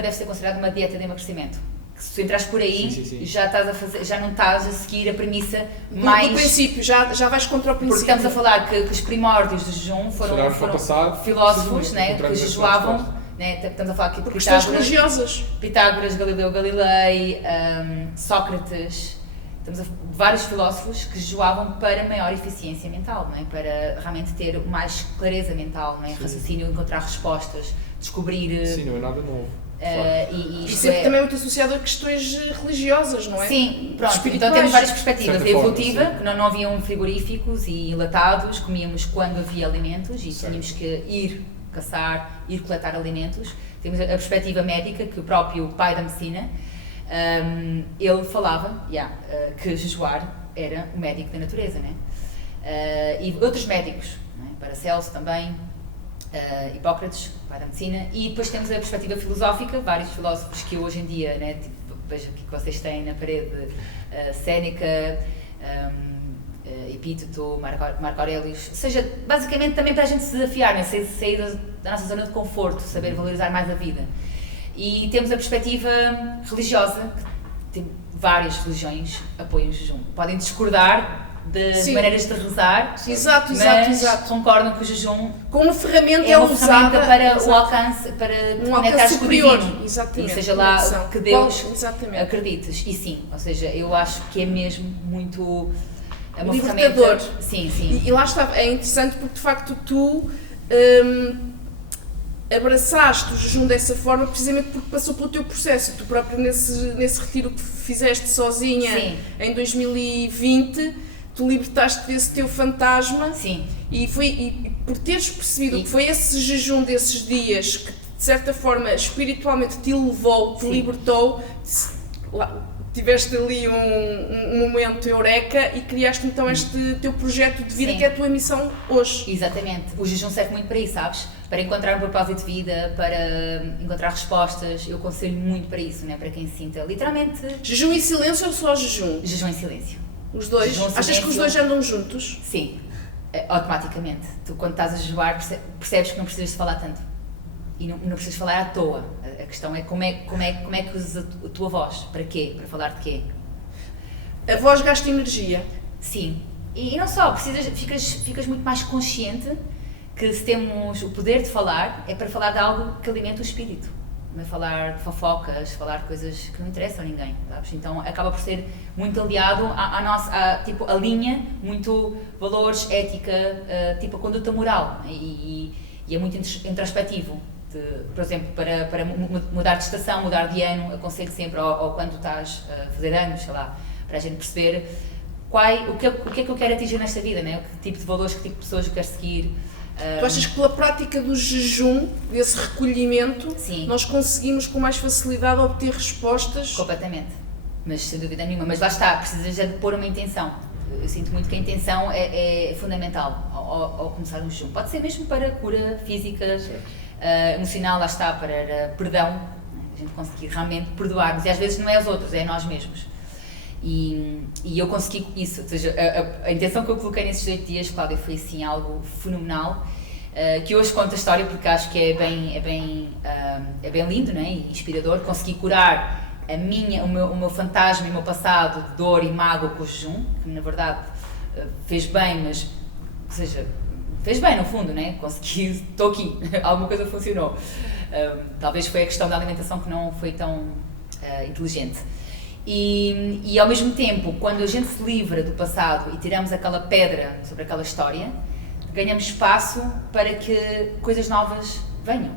deve ser considerado uma dieta de emagrecimento. Se tu entras por aí, Sim. já não estás a seguir a premissa Do mais... princípio, já vais contra o princípio. Porque estamos a falar que os primórdios do jejum foram filósofos, né, que jejuavam, né, estamos a falar aqui de por questões religiosas. Pitágoras, Galileu Galilei, Sócrates, vários filósofos que jejuavam para maior eficiência mental, não é? Para realmente ter mais clareza mental, não é? Raciocínio, encontrar respostas, descobrir... Sim, não é nada novo. E sempre também muito associado a questões religiosas, não é? Sim, pronto. Então Espirituais. temos várias perspectivas. A De certa evolutiva, forma, que não haviam frigoríficos e enlatados, comíamos quando havia alimentos e tínhamos que ir caçar, ir coletar alimentos. Temos a perspectiva médica, que o próprio pai da medicina, ele falava que jejuar era o médico da natureza, né? E outros médicos, né? Paracelso também, Hipócrates, pai da medicina, e depois temos a perspectiva filosófica, vários filósofos que hoje em dia, né, tipo, vejo aqui que vocês têm na parede, Séneca, Epíteto, Marco Aurélio, ou seja, basicamente também para a gente se desafiar, né, sair da nossa zona de conforto, saber valorizar mais a vida. E temos a perspectiva religiosa, que tem várias religiões apoiam o jejum. Podem discordar de maneiras de rezar, Exato. concordam que o jejum Como ferramenta é uma usada ferramenta para o alcance, para um conectar alcance com o superior. divino. Exatamente. E seja lá Conexão. que Deus Exatamente. acredites. E sim, ou seja, eu acho que é mesmo muito... É uma Libertador. ferramenta... Sim. E lá está, é interessante porque de facto tu abraçaste o jejum dessa forma precisamente porque passou pelo teu processo. Tu próprio nesse retiro que fizeste sozinha em 2020, tu libertaste desse teu fantasma. Sim. E por teres percebido que foi esse jejum desses dias que de certa forma espiritualmente te elevou, te libertou, tiveste ali um momento eureka e criaste então este teu projeto de vida que é a tua missão hoje. Exatamente. O jejum serve muito para isso, sabes? Para encontrar um propósito de vida, para encontrar respostas. Eu aconselho muito para isso, né? Para quem se sinta literalmente... Jejum e silêncio ou só jejum? Jejum em silêncio. Os dois? Jejum, Achas silêncio. que os dois andam juntos? Sim. Automaticamente. Tu quando estás a jejuar percebes que não precisas de falar tanto. E não precisas falar à toa. A questão é como é que usas a tua voz. Para quê? Para falar de quê? A voz gasta energia. Sim. E não só, ficas muito mais consciente que se temos o poder de falar, é para falar de algo que alimenta o espírito. Não é falar de fofocas, falar de coisas que não interessam a ninguém, sabes? Então acaba por ser muito aliado à nossa, tipo, a linha, muito valores, ética, tipo a conduta moral. E é muito introspectivo por exemplo, para mudar de estação, mudar de ano, aconselho sempre, ou quando estás a fazer anos, sei lá, para a gente perceber o que é que eu quero atingir nesta vida, né? Que tipo de valores, que tipo de pessoas eu quero seguir. Tu achas que pela prática do jejum, desse recolhimento, Sim. nós conseguimos com mais facilidade obter respostas? Completamente, mas sem dúvida nenhuma. Mas lá está, precisas de pôr uma intenção. Eu sinto muito que a intenção é fundamental ao começar um jejum. Pode ser mesmo para cura física, emocional, lá está, para perdão, a gente conseguir realmente perdoar-nos. E às vezes não é aos outros, é a nós mesmos. E eu consegui isso, ou seja, a intenção que eu coloquei nesses 8 dias, Cláudia, foi assim algo fenomenal, que hoje conto a história porque acho que é bem lindo, né? E inspirador. Consegui curar o meu fantasma e o meu passado de dor e mágoa com o jejum, que na verdade fez bem, mas, ou seja, fez bem no fundo, né? Consegui, estou aqui, alguma coisa funcionou. Talvez foi a questão da alimentação que não foi tão inteligente. E ao mesmo tempo, quando a gente se livra do passado e tiramos aquela pedra sobre aquela história, ganhamos espaço para que coisas novas venham,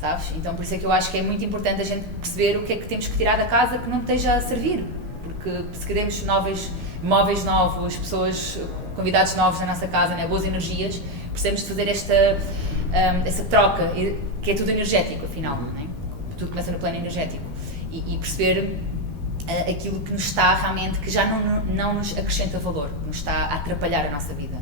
sabes? Então por isso é que eu acho que é muito importante a gente perceber o que é que temos que tirar da casa que não esteja a servir, porque se queremos móveis novos, pessoas, convidados novos na nossa casa, né? Boas energias, precisamos de fazer essa troca, que é tudo energético afinal, né? Tudo começa no plano energético, e perceber aquilo que nos está realmente, que já não nos acrescenta valor, que nos está a atrapalhar a nossa vida.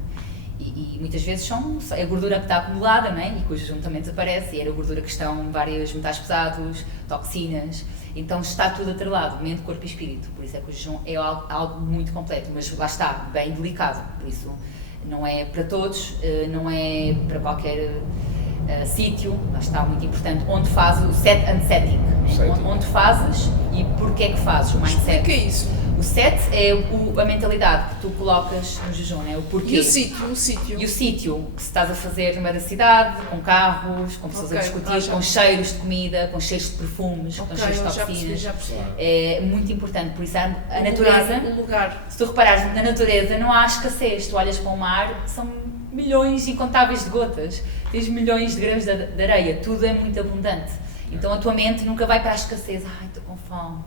E muitas vezes é a gordura que está acumulada, não é? E que o jejum também desaparece, e era a gordura que estão vários metais pesados, toxinas, então está tudo atrelado, mente, corpo e espírito. Por isso é que o jejum é algo muito completo, mas lá está, bem delicado, por isso não é para todos, não é para qualquer sítio, lá está, muito importante, onde fazes o set and setting, onde fazes e porque é que fazes o mindset. O que é isso? O set é a mentalidade que tu colocas no jejum, é o porquê. E o sítio? E o sítio que se estás a fazer no meio da cidade, com carros, com pessoas a discutir, com cheiros de comida, com cheiros de perfumes, com cheiros de toxinas. Já percebi. É muito importante, por isso a natureza, o lugar. Se tu reparares, na natureza não há escassez, tu olhas para o mar, são milhões incontáveis de gotas, tens milhões de grãos de areia, tudo é muito abundante. Então a tua mente nunca vai para a escassez, estou com fome,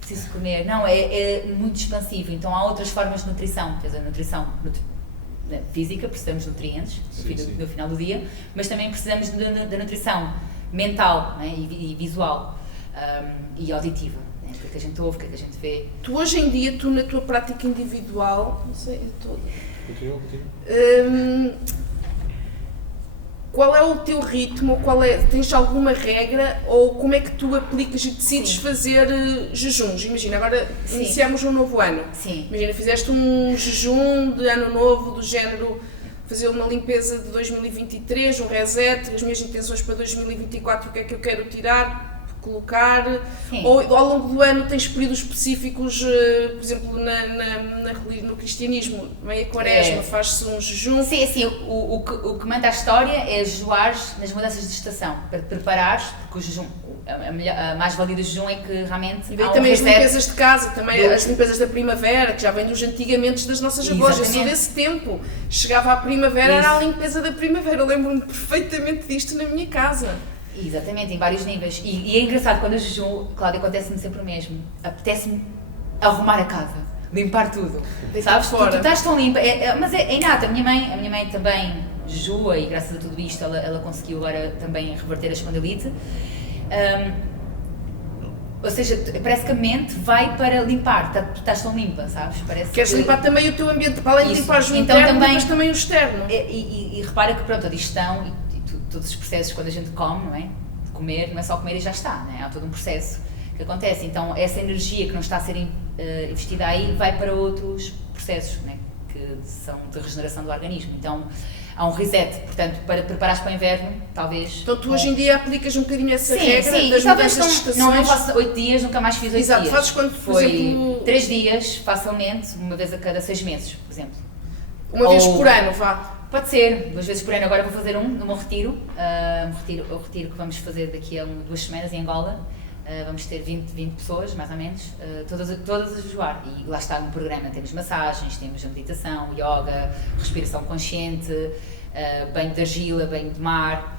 preciso comer. Não, é muito expansivo. Então há outras formas de nutrição, quer dizer, nutrição física, precisamos de nutrientes no final do dia, mas também precisamos da nutrição mental, né, e visual, e auditiva. Né, o que é que a gente ouve, o que é que a gente vê. Tu hoje em dia, na tua prática individual, não sei, Continua. qual é o teu ritmo? Tens alguma regra ou como é que tu aplicas e decides fazer jejuns? Imagina, agora iniciamos um novo ano. Sim. Imagina, fizeste um jejum de ano novo, do género fazer uma limpeza de 2023, um reset, as minhas intenções para 2024, o que é que eu quero tirar, colocar. Sim. Ou ao longo do ano tens períodos específicos, por exemplo, no cristianismo, meia quaresma, faz-se um jejum. Sim, assim, o que manda a história é jejuares nas mudanças de estação, para te preparares, porque o jejum, a mais-valia do jejum é que realmente e daí também as limpezas de casa, também as limpezas da primavera, que já vem dos antigamente das nossas avós. Eu sou desse tempo, chegava à primavera, era a limpeza da primavera, eu lembro-me perfeitamente disto na minha casa. Exatamente, em vários níveis. E é engraçado, quando eu jejum, Cláudia, acontece-me sempre o mesmo. Apetece-me arrumar a casa, limpar tudo. Sabes? Tu estás tão limpa. Mas é inato. A minha mãe também jejua e graças a tudo isto ela conseguiu agora também reverter a espondilite. Ou seja, parece que a mente vai para limpar, tu estás tão limpa, sabes? Queres limpar também o teu ambiente, para além de limpar o interno, mas também o externo. E repara que pronto, a digestão todos os processos quando a gente come, não é? De comer, não é só comer e já está, não é? Há todo um processo que acontece. Então, essa energia que não está a ser investida aí vai para outros processos, não é? Que são de regeneração do organismo. Então, há um reset. Portanto, para preparares para o inverno, talvez... Então, tu hoje em dia aplicas um bocadinho essa regra das mudanças de estações? Não faço 8 dias, nunca mais fiz 8 dias. Exato, fazes quando, por exemplo... 3 dias, facilmente, uma vez a cada 6 meses, por exemplo. Uma vez por ano, vá. Pode ser, 2 vezes por ano. Agora vou fazer no meu retiro, o retiro que vamos fazer daqui a 2 semanas em Angola. Vamos ter 20 pessoas, mais ou menos, todas a jejuar. E lá está no programa, temos massagens, temos a meditação, yoga, respiração consciente, banho de argila, banho de mar.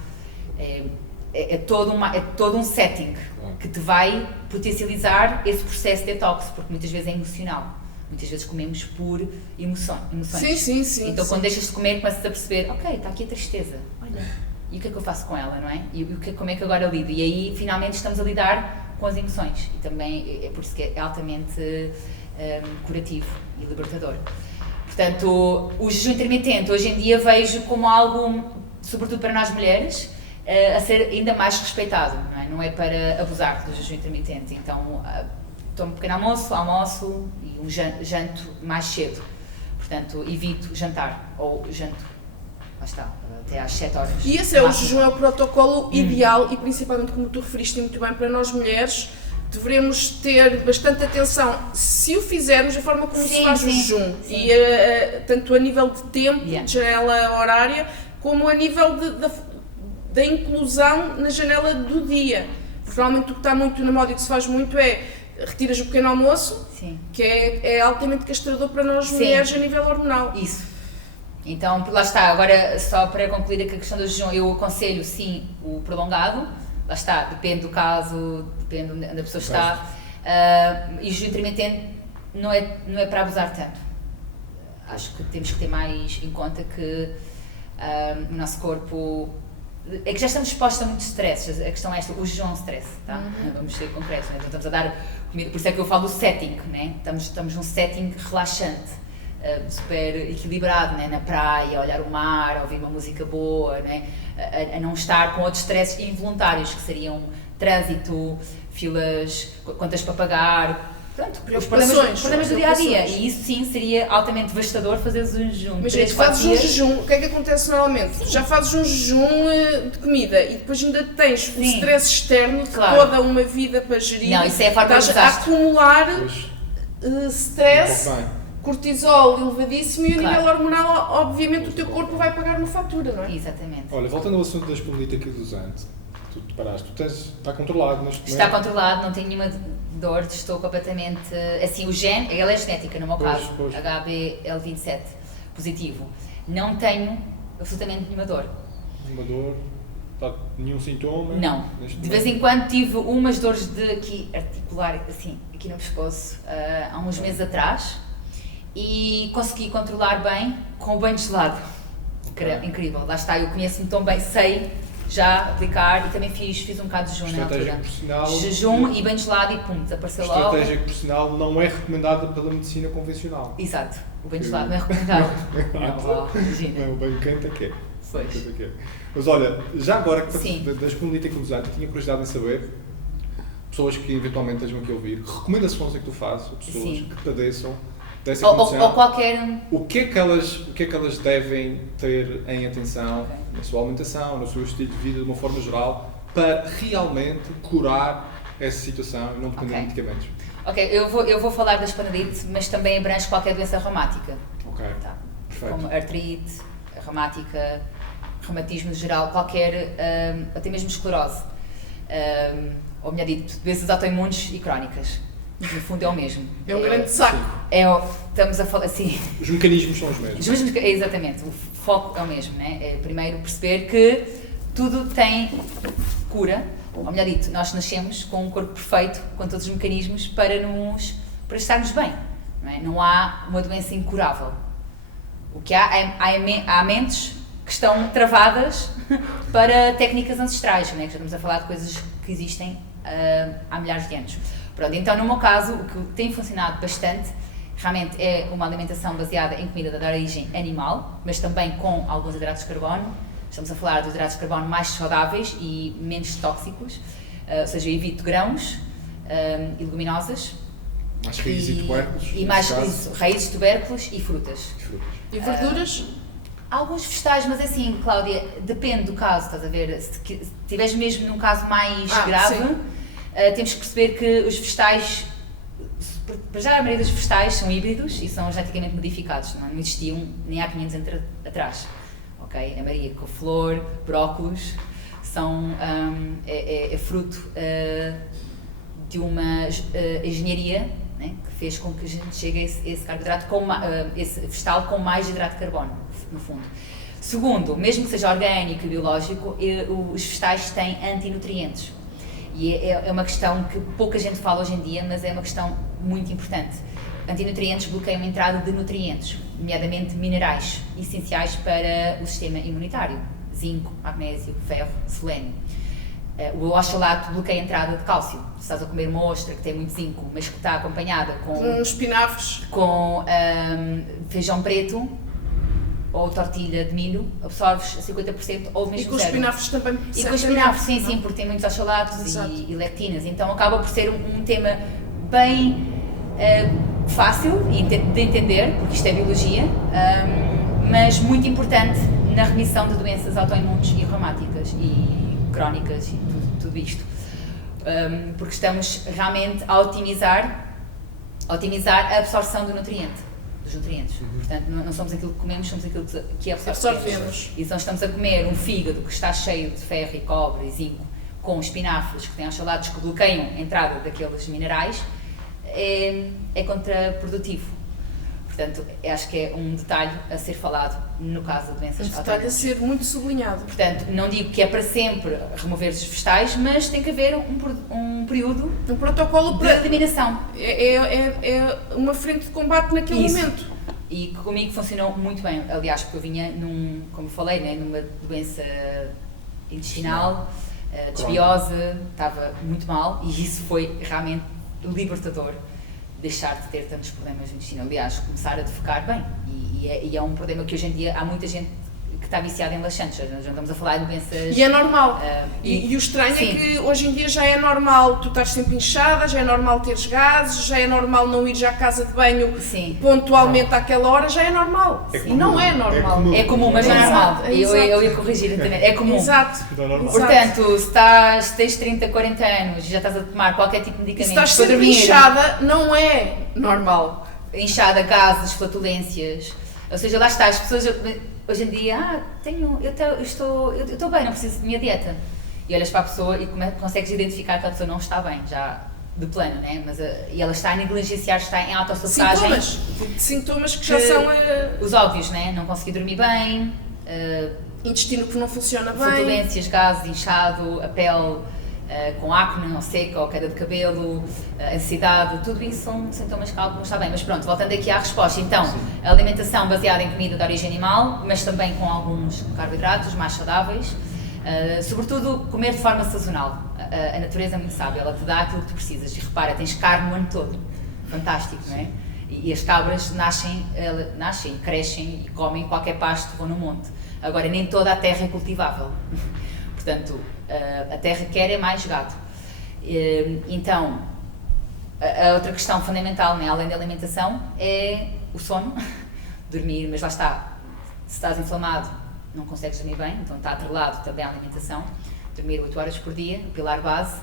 é todo um setting que te vai potencializar esse processo de detox, porque muitas vezes é emocional. Muitas vezes comemos por emoções. Sim. Então quando deixas de comer começas a perceber, ok, está aqui a tristeza, olha, e o que é que eu faço com ela, não é? E como é que agora lido? E aí finalmente estamos a lidar com as emoções. E também é por isso que é altamente curativo e libertador. Portanto, o jejum intermitente hoje em dia vejo como algo, sobretudo para nós mulheres, a ser ainda mais respeitado, não é para abusar do jejum intermitente. Então, tomo um pequeno almoço e um janto mais cedo. Portanto, evito jantar, ou janto, lá está, até às 7 horas. E esse o jejum é o protocolo ideal e principalmente, como tu referiste muito bem, para nós mulheres, devemos ter bastante atenção, se o fizermos, a forma como se faz o jejum. Sim. E tanto a nível de tempo, Yeah. de janela horária, como a nível da inclusão na janela do dia. Porque realmente o que está muito na moda e que se faz muito é retiras o pequeno almoço, Sim. que é altamente castrador para nós mulheres a nível hormonal. Isso. Então, lá está. Agora, só para concluir aqui a questão do jejum, eu aconselho, sim, o prolongado. Lá está, depende do caso, depende onde a pessoa está. E o jejum intermitente não é para abusar tanto. Acho que temos que ter mais em conta que o nosso corpo... É que já estamos expostos a muitos stresses. A questão é esta, o jejum é um stress, tá? Vamos ser concretos, né? Então, estamos a dar comida, por isso é que eu falo do setting, né? Estamos num setting relaxante, super equilibrado, né? Na praia, a olhar o mar, a ouvir uma música boa, né? A não estar com outros stresses involuntários, que seriam trânsito, filas, contas para pagar, portanto, os problemas do dia-a-dia. E isso sim seria altamente devastador fazeres um jejum. Mas tu fazes um jejum, o que é que acontece normalmente? Sim. Já fazes um jejum de comida e depois ainda tens o stress externo de toda uma vida para gerir. Não, isso é a forma de a acumular stress, cortisol elevadíssimo e a nível hormonal, obviamente, o teu corpo vai pagar uma fatura, não é? Exatamente. Olha, voltando ao assunto da espondilite aquilosante, tu paraste, está controlado neste momento? Está controlado, não tenho nenhuma dor, estou completamente... Assim, o gene, ela é genética no meu caso, HBL27 positivo. Não tenho absolutamente nenhuma dor. Nenhuma dor? Nenhum sintoma? Não. De vez em quando tive umas dores de aqui, articular, assim, aqui no pescoço, há uns meses atrás, e consegui controlar bem com o banho gelado. Incrível, lá está, eu conheço-me tão bem, sei já aplicar e também fiz um bocado de jejum na altura. Jejum e banho gelado e pum, desapareceu logo. Estratégia que, por sinal, não é recomendada pela medicina convencional. Exato, o banho gelado não é recomendado. Não, o banho quente é que é. Pois. Mas olha, já agora que da espondilite anquilosante, tinha curiosidade em saber, pessoas que eventualmente estejam aqui a ouvir, que recomendações é que tu fazes a pessoas que padeçam dessa condição? Ou qualquer... O que é que elas devem ter em atenção na sua alimentação, no seu estilo de vida, de uma forma geral, para realmente curar essa situação e não depender de medicamentos? Ok, eu vou falar da espondilite, mas também abrange qualquer doença reumática. Ok, tá. perfeito. Como artrite, reumática, reumatismo no geral, qualquer, até mesmo esclerose. Ou melhor dito, doenças autoimunes e crónicas. No fundo é o mesmo. É um grande saco. Estamos a falar assim. Os mecanismos são os mesmos. Exatamente, o foco é o mesmo, né? É primeiro perceber que tudo tem cura, ou melhor dito, nós nascemos com um corpo perfeito, com todos os mecanismos para estarmos bem. Não é? Não há uma doença incurável. O que há mentes que estão travadas para técnicas ancestrais, né? Que já estamos a falar de coisas que existem há milhares de anos. Pronto, então no meu caso, o que tem funcionado bastante, realmente é uma alimentação baseada em comida de origem animal, mas também com alguns hidratos de carbono. Estamos a falar dos hidratos de carbono mais saudáveis e menos tóxicos, ou seja, eu evito grãos e leguminosas. Mais raízes e tubérculos. E mais raízes, tubérculos e frutas. E verduras? Alguns vegetais, mas assim, Cláudia, depende do caso, estás a ver? Se estiveres mesmo num caso mais grave, temos que perceber que os vegetais, para já a maioria dos vegetais são híbridos e são geneticamente modificados, não existiam nem há 500 anos atrás. Okay? A maioria, couve-flor, brócolos, é fruto de uma engenharia, né, que fez com que a gente chegue a esse carboidrato, esse vegetal com mais hidrato de carbono, no fundo. Segundo, mesmo que seja orgânico e biológico, os vegetais têm antinutrientes. E é uma questão que pouca gente fala hoje em dia, mas é uma questão muito importante. Antinutrientes bloqueiam a entrada de nutrientes, nomeadamente minerais, essenciais para o sistema imunitário. Zinco, magnésio, ferro, selênio. O oxalato bloqueia a entrada de cálcio. Se estás a comer uma ostra que tem muito zinco, mas que está acompanhada com espinafres, com feijão preto ou tortilha de milho, absorves a 50% ou mesmo e com os zero. espinafres também. E com os espinafres, sim, porque tem muitos oxalatos e lectinas. Então acaba por ser um tema bem fácil de entender, porque isto é biologia, mas muito importante na remissão de doenças autoimunes e reumáticas e crónicas e tudo isto. Porque estamos realmente a otimizar a absorção dos nutrientes. Portanto, não somos aquilo que comemos, somos aquilo que absorvemos. E então estamos a comer um fígado que está cheio de ferro e cobre e zinco, com espinafres que têm oxalatos que bloqueiam a entrada daqueles minerais, é contraprodutivo. Portanto, acho que é um detalhe a ser falado no caso de doenças autoimunes. Detalhe a ser muito sublinhado. Portanto, não digo que é para sempre remover os vegetais, mas tem que haver um período um protocolo de eliminação. É uma frente de combate naquele momento. E que comigo funcionou muito bem. Aliás, porque eu vinha, como falei, né, numa doença intestinal, desbiose, estava muito mal e isso foi realmente libertador. Deixar de ter tantos problemas no intestino, aliás, começar a defecar bem, e é um problema que hoje em dia há muita gente que está viciada em laxantes, já estamos a falar de doenças... E é normal, e o estranho é que hoje em dia já é normal tu estás sempre inchada, já é normal teres gases, já é normal não ires à casa de banho pontualmente àquela hora, já é normal, e não é normal. É comum, mas não é normal, eu ia corrigir também, é comum. Exato. Portanto, se tens 30, 40 anos e já estás a tomar qualquer tipo de medicamento para dormir... Se estás sempre inchada, não é normal. Inchada, gases, flatulências, ou seja, lá está, as pessoas... Hoje em dia, eu estou bem, não preciso de minha dieta. E olhas para a pessoa e consegues identificar que a pessoa não está bem, já de plano, né? E ela está a negligenciar, está em autossabotagem. Sintomas que já são... Os óbvios, né? Não conseguir dormir bem, intestino que não funciona bem. Flatulências, gases, inchado, a pele com acne ou seca ou queda de cabelo, ansiedade, tudo isso são sintomas que algo não está bem. Mas pronto, voltando aqui à resposta, então, a alimentação baseada em comida de origem animal, mas também com alguns carboidratos mais saudáveis, sobretudo comer de forma sazonal. A natureza é muito sábia, ela te dá aquilo que tu precisas. E repara, tens carne o ano todo, fantástico, não é? E as cabras nascem, crescem e comem qualquer pasto, vão no monte. Agora, nem toda a terra é cultivável. Portanto, a terra quer é mais gado. Então, a outra questão fundamental, né, além da alimentação, é o sono, dormir, mas lá está, se estás inflamado não consegues dormir bem, então está atrelado também à alimentação, dormir 8 horas por dia, o pilar base,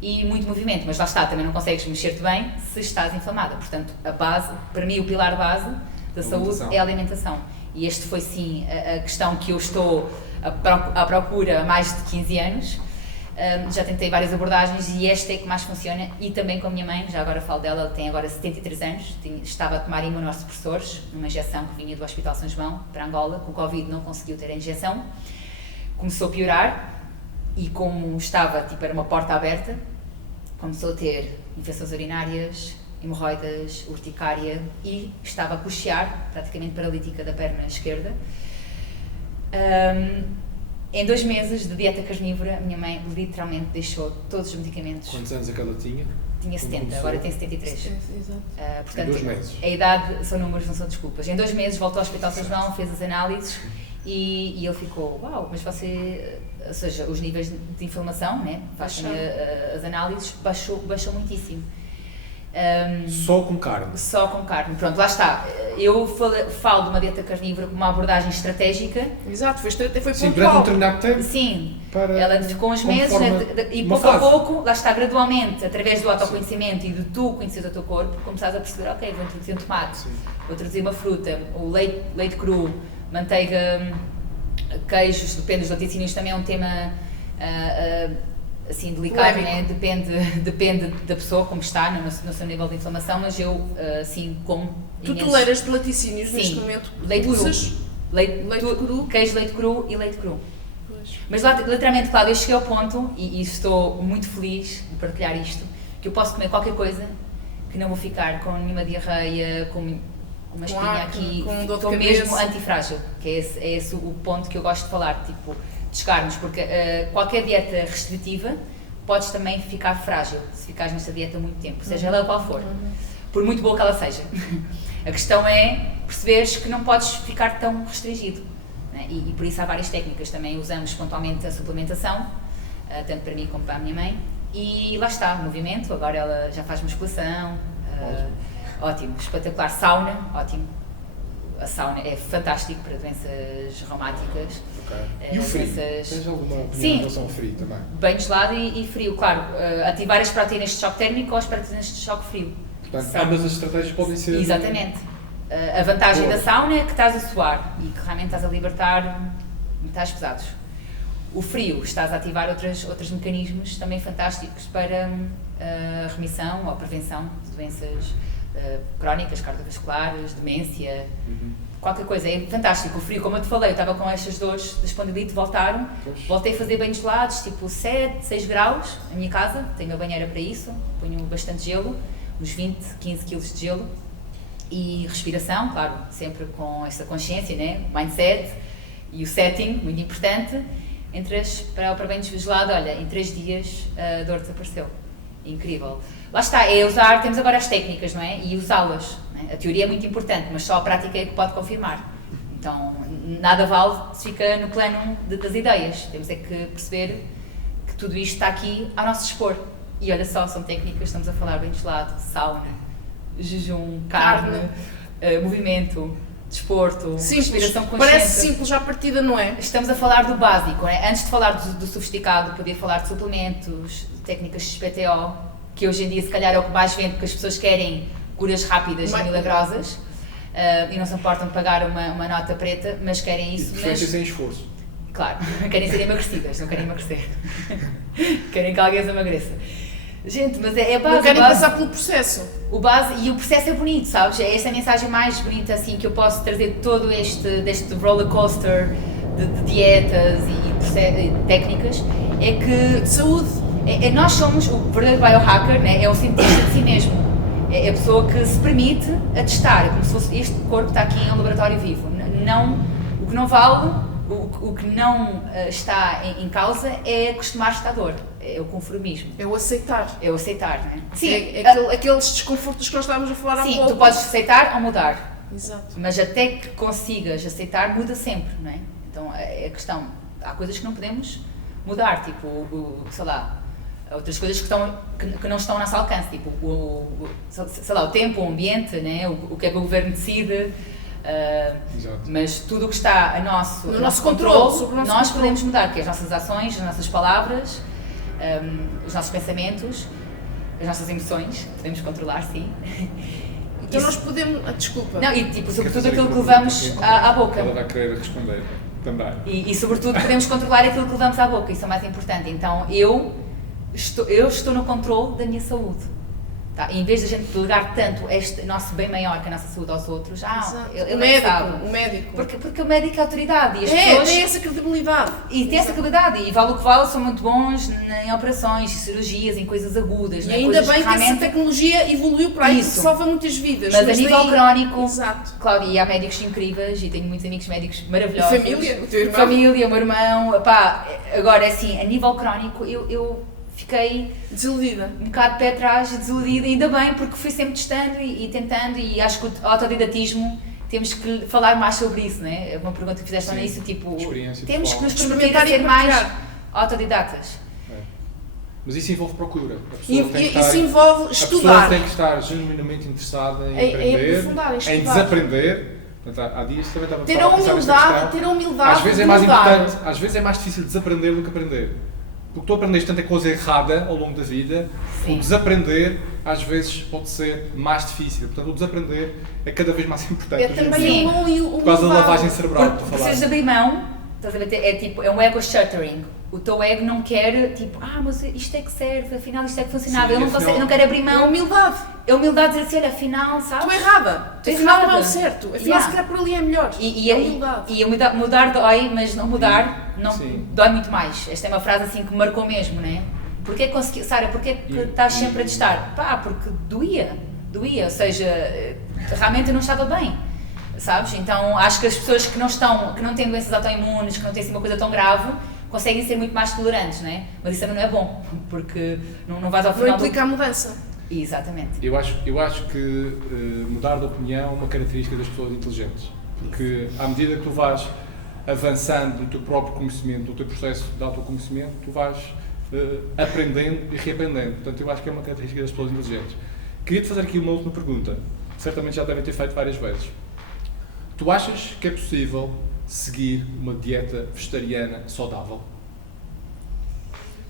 e muito movimento, mas lá está, também não consegues mexer-te bem se estás inflamada, portanto, a base, para mim o pilar base da saúde é a alimentação. E este foi sim a questão que eu estou à procura há mais de 15 anos. Já tentei várias abordagens e esta é que mais funciona, e também com a minha mãe, já agora falo dela, ela tem agora 73 anos, estava a tomar imunossupressores, numa injeção que vinha do Hospital São João para Angola, com o Covid não conseguiu ter a injeção, começou a piorar e como estava, era uma porta aberta, começou a ter infecções urinárias, hemorroidas, urticária e estava a coxear, praticamente paralítica da perna esquerda. Em 2 meses de dieta carnívora, a minha mãe literalmente deixou todos os medicamentos. Quantos anos é que ela tinha? Tinha 70, agora tem 73. Exato. Portanto, em 2 meses. A idade são números, não são desculpas. Em 2 meses voltou ao Hospital São João, fez as análises e ele ficou, uau, mas você, ou seja, os níveis de inflamação, né, fazem as análises, baixou muitíssimo. Só com carne? Só com carne, pronto, lá está. Eu falo de uma dieta carnívora como uma abordagem estratégica. Exato, foi pontual. Sim, durante um determinado tempo. Sim, ela ficou uns meses e pouco a pouco, lá está, gradualmente, através do autoconhecimento e de tu conheceres o teu corpo, começares a perceber, ok, vou introduzir um tomate, vou introduzir uma fruta, o leite cru, manteiga, queijos, depende dos laticínios, também é um tema assim, delicado, né? Depende da pessoa, como está, no seu nível de inflamação, mas eu, assim, como... Tu toleras de laticínios neste momento? Leite usas? queijo, leite cru e leite cru. Pois. Mas literalmente, Cláudia, eu cheguei ao ponto, e estou muito feliz de partilhar isto, que eu posso comer qualquer coisa que não vou ficar com nenhuma diarreia, com uma espinha aqui, com dor de estou cabeça. mesmo antifrágil, que é esse o ponto que eu gosto de falar, tipo, de chegarmos, porque qualquer dieta restritiva podes também ficar frágil, se ficares nesta dieta muito tempo, seja ela qual for, por muito boa que ela seja. A questão é perceberes que não podes ficar tão restringido, né? E por isso há várias técnicas, também usamos pontualmente a suplementação, tanto para mim como para a minha mãe, e lá está, movimento, agora ela já faz musculação, ótimo, espetacular, sauna, ótimo, a sauna é fantástico para doenças reumáticas. E o frio? Doenças... Tens alguma opinião Sim. em relação ao frio também? Bem gelado e frio, claro, ativar as proteínas de choque térmico ou as proteínas de choque frio. Portanto, São- ambas as estratégias podem ser... Exatamente. A vantagem Boa. da sauna é que estás a suar e que realmente estás a libertar metais pesados. O frio, estás a ativar outros mecanismos também fantásticos para a remissão ou a prevenção de doenças crónicas, cardiovasculares, demência, qualquer coisa. É fantástico. O frio, como eu te falei, eu estava com estas dores de espondilite, voltaram, Pois. voltei a fazer banhos gelados, tipo 7, 6 graus, na minha casa, tenho a banheira para isso, ponho bastante gelo, uns 20, 15 quilos de gelo. E respiração, claro, sempre com essa consciência, né? Mindset e o setting, muito importante. Entras para banhos gelado, olha, em 3 dias a dor desapareceu. Incrível. Lá está, é usar, temos agora as técnicas, não é? E usá-las. Né? A teoria é muito importante, mas só a prática é que pode confirmar. Então, nada vale se fica no plano das ideias. Temos é que perceber que tudo isto está aqui ao nosso dispor. E olha só, são técnicas, estamos a falar bem gelado, sauna, jejum, carne, movimento, desporto, Simples. respiração consciente. Parece simples à partida, não é? Estamos a falar do básico, não é? Antes de falar do sofisticado, podia falar de suplementos, de técnicas de XPTO, que hoje em dia se calhar é o que mais vende, porque as pessoas querem curas rápidas e milagrosas e não se importam de pagar uma nota preta, mas querem E isso. preferência sem esforço. Claro, querem ser emagrecidas, não querem emagrecer. Querem que alguém as emagreça. Gente, mas é base. Não querem base. passar pelo processo. O processo é bonito, sabes? É esta a mensagem mais bonita assim que eu posso trazer de todo deste roller coaster de dietas e técnicas, é que De saúde. nós somos o verdadeiro biohacker, né? É o cientista de si mesmo. É a pessoa que se permite a testar, é como se fosse este corpo está aqui em um laboratório vivo. O que não vale, o que não está em causa é acostumar-se à dor, é o conformismo. É o aceitar. É o aceitar, né? Aqueles desconfortos que nós estávamos a falar há Sim, pouco. tu podes aceitar ou mudar. Exato. Mas até que consigas aceitar, muda sempre, não é? Então é a questão. Há coisas que não podemos mudar, tipo, sei lá, outras coisas que não estão ao nosso alcance, tipo, sei lá, o tempo, o ambiente, né? O que é que o governo decide. Exato. Mas tudo o que está No nosso controle, sobre o nosso nós controle. podemos mudar, que é as nossas ações, as nossas palavras, os nossos pensamentos, as nossas emoções, podemos controlar, sim. Então Isso- nós podemos... desculpa. Não, e tipo, Quer sobretudo fazer aquilo que aquilo levamos que- à boca. Ela vai querer responder também. E sobretudo podemos controlar aquilo que levamos à boca, isso é o mais importante. Então eu estou no controle da minha saúde. Tá? E em vez de a gente delegar tanto este nosso bem maior que a nossa saúde aos outros, Exato. ele o é que médico. sabe. O médico. Porque o médico é autoridade e as pessoas... tem essa credibilidade. E tem essa qualidade, e vale o que vale, são muito bons em operações, em cirurgias, em coisas agudas. E né? ainda Coisas bem que essa realmente... tecnologia evoluiu para aí, que Isso. salva muitas vidas. Mas a nível daí- crónico, Exato. Cláudia, e há médicos incríveis, e tenho muitos amigos médicos E maravilhosos. família, o teu irmão. Família, o meu irmão, pá, agora assim, a nível crónico, eu fiquei Desiludida. um bocado de pé atrás, desiludida, ainda bem, porque fui sempre testando e tentando, e acho que o autodidatismo, temos que falar mais sobre isso, né? É uma pergunta que fizeste Sim, nisso, tipo, experiência temos que pessoal. nos permitir a Experimentar e ser mais partilhar. autodidatas. Mas isso envolve procura. A pessoa tem que E estar, isso envolve a pessoa estudar. tem que estar genuinamente interessada em Em aprender, aprofundar, em em estudar. desaprender. Portanto, há dias também estava Ter a a pensar nesta humildade, questão. ter a humildade Às vezes de é mais mudar. importante, às vezes é mais difícil desaprender do que aprender. Porque tu aprendeste tanta coisa errada ao longo da vida, Sim. o desaprender às vezes pode ser mais difícil. Portanto, o desaprender é cada vez mais importante. É hoje em também dia. Sim. um Por causa da lavagem humildade. cerebral que tu Precisas de falaste. abrir mão, estás a ver? É tipo, é um ego shuttering. O teu ego não quer, tipo, mas isto é que serve, afinal isto é que funcionava. Sim, Ele não afinal- consegue, não quer abrir É mão. humildade. É humildade dizer assim, olha, afinal, sabes? Estou errada. Estou Afinal não é errada. o certo. Afinal Yeah. se calhar por ali é melhor. E é humildade. e mudar dói, mas não mudar não Sim. dói muito mais. Esta é uma frase assim que me marcou mesmo, não é? Porquê consegui, Sara, porquê que estás sempre a testar? Porque doía, ou seja, realmente eu não estava bem, sabes? Então acho que as pessoas que não têm doenças autoimunes, que não têm assim uma coisa tão grave, conseguem ser muito mais tolerantes, não é? Mas isso também não é bom, porque não vais ao Não final implica a mudança. Exatamente. Eu acho que mudar de opinião é uma característica das pessoas inteligentes. Porque à medida que tu vais avançando no teu próprio conhecimento, no teu processo de autoconhecimento, tu vais aprendendo e reaprendendo. Portanto, eu acho que é uma característica das pessoas inteligentes. Queria-te fazer aqui uma última pergunta. Certamente já devem ter feito várias vezes. Tu achas que é possível seguir uma dieta vegetariana saudável?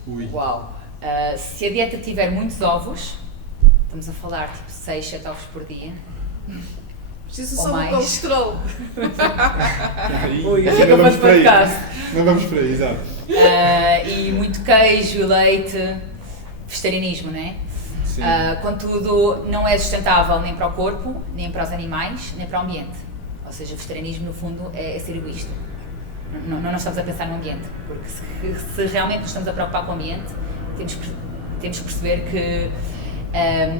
Ui. Uau! Se a dieta tiver muitos ovos, estamos a falar tipo 6, 7 ovos por dia. Precisa Ou só do mais. colesterol. Aí, Ui, assim, acabou de por aí. podcast. Não vamos por aí, exato. E muito queijo e leite, vegetarianismo, não é? Sim. Contudo, não é sustentável nem para o corpo, nem para os animais, nem para o ambiente. Ou seja, o vegetarianismo, no fundo, é ser egoísta. Não estamos a pensar no ambiente, porque se realmente nos estamos a preocupar com o ambiente, temos que perceber que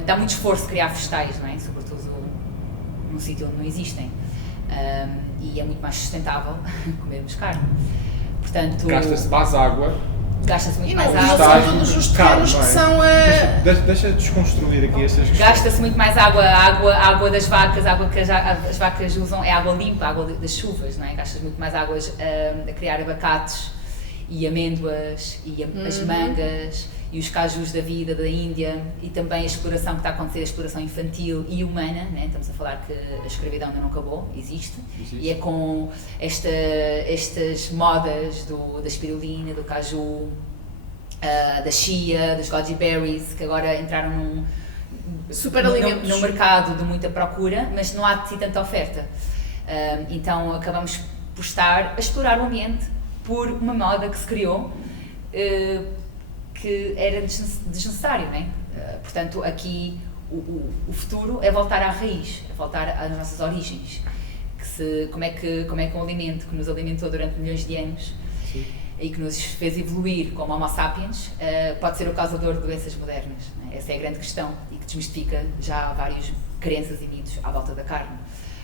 dá muito esforço criar vegetais, não é? Sobretudo num sítio onde não existem. E é muito mais sustentável comermos carne. Portanto, Gasta-se mais água. gasta-se muito E mais não água. Vegetais, são todos os carne, terrenos não que é? são Deixa desconstruir aqui estas questões. Gasta-se muito mais água, a água das vacas, a água que as vacas usam é água limpa, a água das chuvas, não é? Gastas muito mais águas a criar abacates e amêndoas e as mangas e os cajus da vida da Índia e também a exploração que está a acontecer, a exploração infantil e humana, né? Estamos a falar que a escravidão ainda não acabou, existe. E é com estas modas da espirulina, do caju, da chia, dos goji berries, que agora entraram Superalimentos. no mercado de muita procura, mas não há de si tanta oferta. Então acabamos por estar a explorar o ambiente por uma moda que se criou que era desnecessário, não é? Portanto, aqui o futuro é voltar à raiz, é voltar às nossas origens. Como é que um alimento que nos alimentou durante milhões de anos Sim. e que nos fez evoluir como Homo sapiens, pode ser o causador de doenças modernas, não é? Essa é a grande questão e que desmistifica já várias crenças e mitos à volta da carne.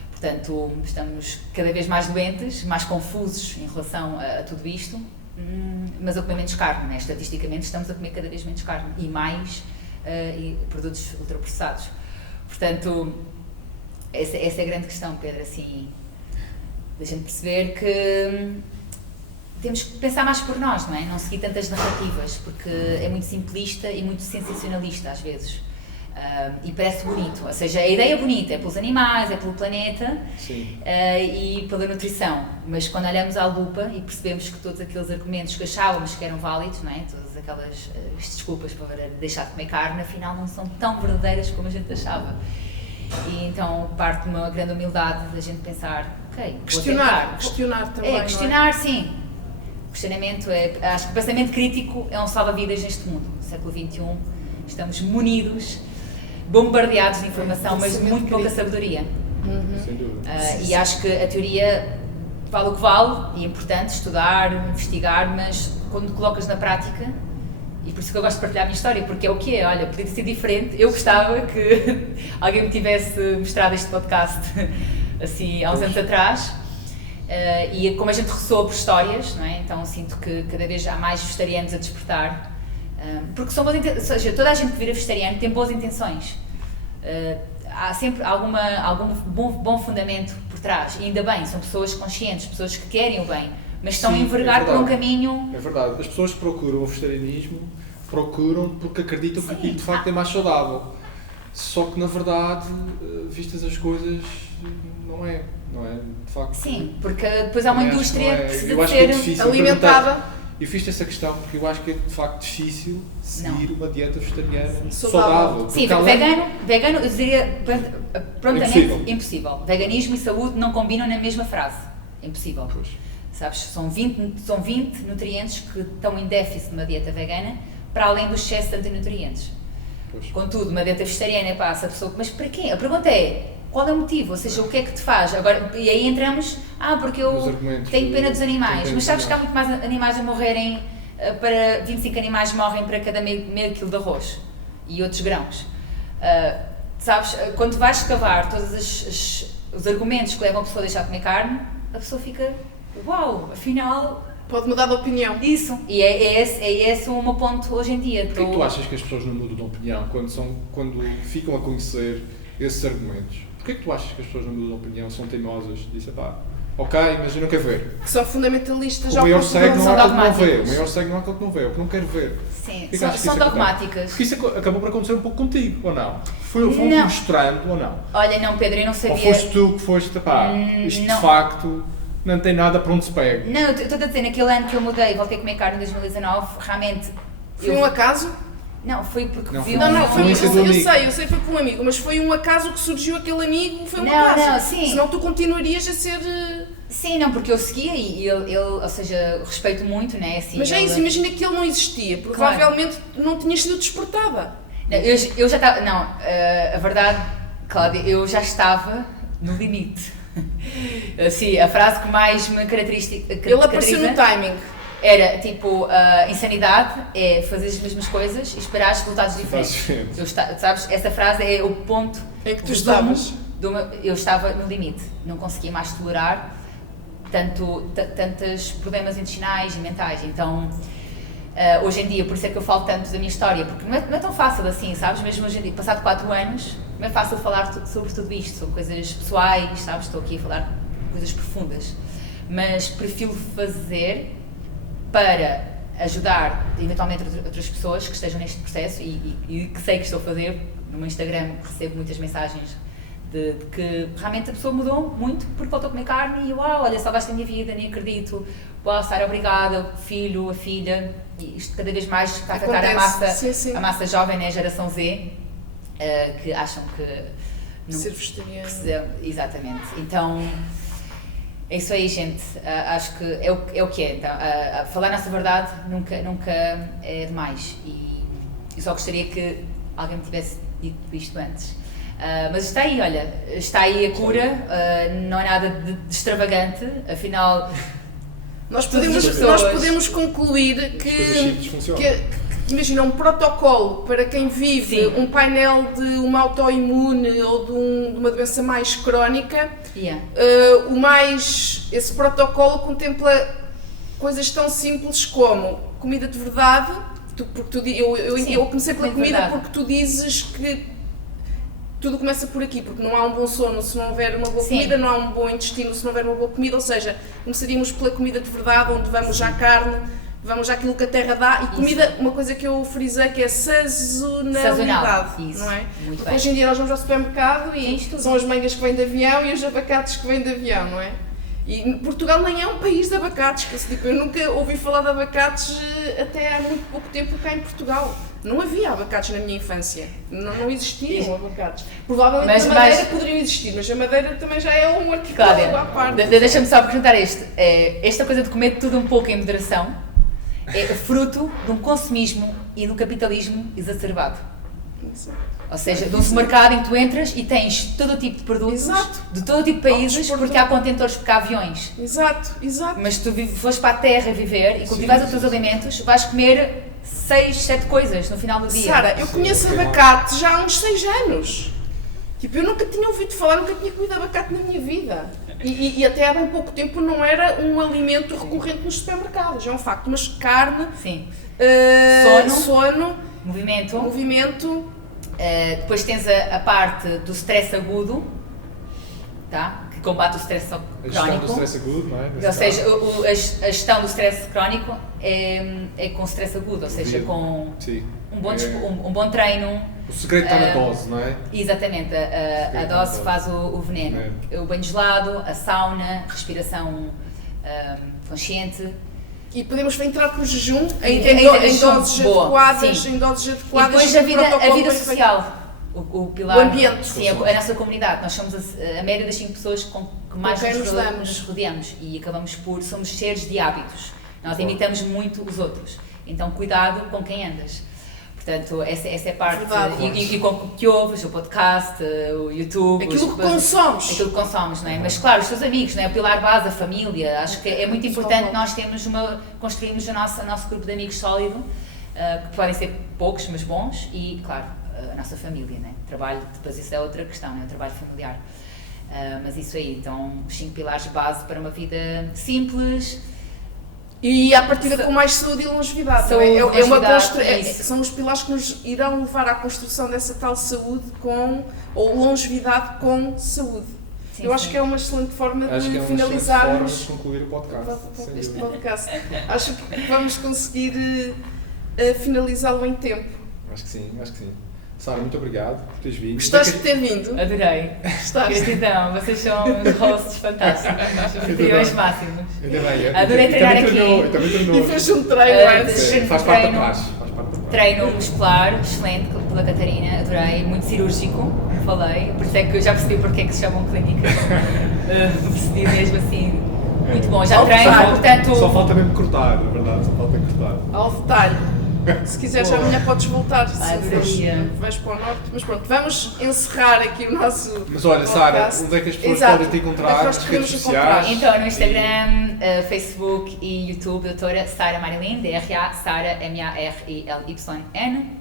Portanto, estamos cada vez mais doentes, mais confusos em relação a tudo isto, mas a comer menos carne, né? Estatisticamente estamos a comer cada vez menos carne e mais produtos ultraprocessados. Portanto, essa é a grande questão, Pedro, assim, da gente perceber que temos que pensar mais por nós, não é? Não seguir tantas narrativas, porque é muito simplista e muito sensacionalista às vezes. E parece bonito, ou seja, a ideia é bonita, é pelos animais, é pelo planeta e pela nutrição, mas quando olhamos à lupa e percebemos que todos aqueles argumentos que achávamos que eram válidos, não é? Todas aquelas desculpas para deixar de comer carne, afinal não são tão verdadeiras como a gente achava. E então parte de uma grande humildade da gente pensar, ok, questionar também. Questionar, sim. Questionamento acho que o pensamento crítico é um salva-vidas neste mundo. No século XXI estamos munidos, bombardeados de informação, mas de muito pouca sabedoria. Sem dúvida. E acho que a teoria vale o que vale, e é importante estudar, investigar, mas quando colocas na prática, e por isso que eu gosto de partilhar a minha história, porque é o que é, olha, podia ser diferente, eu gostava que alguém me tivesse mostrado este podcast assim há uns anos atrás, e como a gente ressoa por histórias, não é? Então sinto que cada vez há mais vegetarianos a despertar, porque são boas intenções, ou seja, toda a gente que vira vegetariano tem boas intenções, há sempre algum bom fundamento por trás, e ainda bem, são pessoas conscientes, pessoas que querem o bem, mas estão a envergar por um caminho... É verdade, as pessoas que procuram o vegetarianismo procuram porque acreditam que aquilo de facto é mais saudável, só que na verdade, vistas as coisas, não é, de facto. Sim, porque depois há uma indústria que precisa de ser alimentada. Eu fiz essa questão porque eu acho que é de facto difícil seguir uma dieta vegetariana saudável. Sim, vegano, eu diria prontamente impossível. Veganismo e saúde não combinam na mesma frase. Impossível. Pois. sabes? São 20 nutrientes que estão em déficit numa dieta vegana, para além do excesso de antinutrientes. Pois. Contudo, uma dieta vegetariana, pá, se a pessoa... Mas para quê? A pergunta é, qual é o motivo? Ou seja, o que é que te faz? Agora, e aí entramos, porque eu tenho pena dos animais. Mas sabes que há muito mais animais a morrerem, para 25 animais morrem para cada meio quilo de arroz e outros grãos. Sabes, quando vais escavar todos os argumentos que levam a pessoa a deixar de comer carne, a pessoa fica, uau, afinal... Pode mudar de opinião. Isso, e é esse o meu ponto hoje em dia. Porquê que tu achas que as pessoas não mudam de opinião quando ficam a conhecer esses argumentos? Porquê que tu achas que as pessoas não mudam de opinião, são teimosas? Dizem, pá, ok, mas eu não quero ver. Que são fundamentalistas. O já maior cego não há aquele que não vê. dogmáticos. O maior cego não há aquele que não vê. É o que não quero ver. Sim, Porquê que achas que são isso dogmáticas. Porque isso acabou por acontecer um pouco contigo, ou não? Fomos Não. mostrando, ou não? Olha, não, Pedro, eu não sabia... Ou foste tu que foste, pá, isto não. de facto não tem nada para onde se pega. Não, eu estou a dizer, naquele ano que eu mudei e voltei a comer carne em 2019, realmente... Foi um acaso? Não, foi porque Não, vi foi- um... Não, foi, Influência do amigo. eu sei, foi com um amigo, mas foi um acaso que surgiu aquele amigo, foi um Não, acaso. não, sim. Senão tu continuarias a ser... Sim, não, porque eu seguia e ele ou seja, respeito muito, né, assim... Mas é ele- isso, imagina que ele não existia, provavelmente não tinhas sido despertada. Não, eu já estava... Não, a verdade, Cláudia, eu já estava no limite. Assim, a frase que mais me caracteriza... Ele apareceu no timing. Era tipo, insanidade é fazer as mesmas coisas e esperar resultados diferentes. Diferente. Sabes, essa frase é o ponto Em que tu resumo estavas. eu estava no limite, não conseguia mais tolerar tantos problemas intestinais e mentais. Então, hoje em dia, por isso é que eu falo tanto da minha história, porque não é tão fácil assim, sabes? Mesmo hoje em dia, passado 4 anos, não é fácil falar sobre tudo isto, sobre coisas pessoais, sabes? Estou aqui a falar de coisas profundas, mas prefiro fazer para ajudar eventualmente outras pessoas que estejam neste processo e que sei que estou a fazer. No meu Instagram recebo muitas mensagens de que realmente a pessoa mudou muito porque voltou a comer carne e uau, olha, salvaste a minha vida, nem acredito, uau, Sara, obrigada, o filho, a filha, e isto cada vez mais está a afetar Acontece, a massa jovem, né, a geração Z, que acham que... Ser vegetariano. Exatamente, então... É isso aí, gente. Acho que é o que é. Então, falar nossa verdade nunca é demais. E eu só gostaria que alguém me tivesse dito isto antes. Mas está aí, olha. Está aí a cura. Não é nada de extravagante. Afinal, Nós Todas as podemos concluir As coisas simples funcionam. que imagina um protocolo para quem vive Sim. um painel de uma autoimune ou de uma doença mais crónica. yeah. Esse protocolo contempla coisas tão simples como comida de verdade. Eu comecei pela comida de comida verdade. porque tu dizes que tudo começa por aqui, porque não há um bom sono se não houver uma boa Sim. comida, não há um bom intestino se não houver uma boa comida, ou seja, começaríamos pela comida de verdade, onde vamos à carne, vamos àquilo que a terra dá, e comida, uma coisa que eu frisei que é sazonalidade, Sazonal, isso. não é? Muito Porque bem. hoje em dia nós vamos ao supermercado Tens e tudo. são as mangas que vêm de avião e os abacates que vêm de avião, não é? E Portugal nem é um país de abacates, tipo, eu nunca ouvi falar de abacates até há muito pouco tempo cá em Portugal. Não havia abacates na minha infância, não existiam abacates. Provavelmente Mas- na Madeira mas- poderiam existir, mas a Madeira também já é um arquipélago Cláudia, à parte. deixa-me só perguntar isto. Esta coisa de comer tudo um pouco em moderação é fruto de um consumismo e de um capitalismo exacerbado. Ou seja, de um supermercado em que tu entras e tens todo o tipo de produtos, Exato. de todo o tipo de países, Ao desporto. porque há contentores, porque há aviões. Exato. Mas tu fores para a terra viver e cultivares os teus alimentos, vais comer 6, 7 coisas no final do dia. Sara, eu conheço abacate já há uns 6 anos. Tipo, eu nunca tinha ouvido falar, nunca tinha comido abacate na minha vida. E até há bem pouco tempo não era um alimento recorrente nos supermercados, é um facto. Mas carne, Sim. sono, Movimento. Depois tens a parte do stress agudo, tá? Que combate o stress A gestão do crónico. stress agudo, não é? Nesse Ou seja, caso. a gestão do stress crónico é com stress agudo, ou seja, com Sim. um bom treino. O segredo está na dose, não é? Exatamente, a dose faz o veneno. O banho gelado, a sauna, respiração consciente. e podemos entrar com o jejum Em em jejum, doses boa, adequadas, sim. em doses E adequadas. depois a um vida protocolo bem feito. social, o pilar, O ambiente. sim, a nossa comunidade. Nós somos a média das 5 pessoas que que mais quem nos damos. nos rodeamos e acabamos somos seres de hábitos. Nós imitamos muito os outros. Então, cuidado com quem andas. Portanto, essa é a parte. E com o que ouves, o podcast, o YouTube. Aquilo que consomes. Aquilo que consomes, não é? Mas, claro, os teus amigos, não é? O pilar base, a família. Acho que é muito importante nós construirmos o nosso grupo de amigos sólido, que podem ser poucos, mas bons, e, claro, a nossa família, não é? Trabalho, depois isso é outra questão, não é? O trabalho familiar. Mas isso aí, então, os 5 pilares base para uma vida simples. E à partida com mais saúde e longevidade. São os pilares que nos irão levar à construção dessa tal saúde ou longevidade com saúde. Sim, eu acho que é uma excelente forma de finalizarmos. Uma excelente forma de concluir o podcast. Este podcast. Acho que vamos conseguir finalizá-lo em tempo. Acho que sim. Sara, muito obrigado por teres vindo. Gostaste de ter vindo? Adorei. Gratidão, vocês são uns hosts fantásticos, os anfitriões máximos. Adorei treinar aqui. E fez um treino faz parte da praxe. Treino muscular, excelente, pela Catarina, adorei, muito cirúrgico, falei, por isso é que eu já percebi porque é que se chamam clínicas. Percebi mesmo assim, muito bom, já treino, portanto... Só falta mesmo cortar, na verdade, só falta cortar. Ao detalhe. Se quiseres amanhã podes voltar, se vais para o norte. Mas pronto, vamos encerrar aqui o nosso. Mas olha, Sara, onde é que as pessoas podem te encontrar nas redes sociais? Então, no Instagram, Facebook e YouTube, doutora Sara Marilyn, DRA, Sara MARILYN.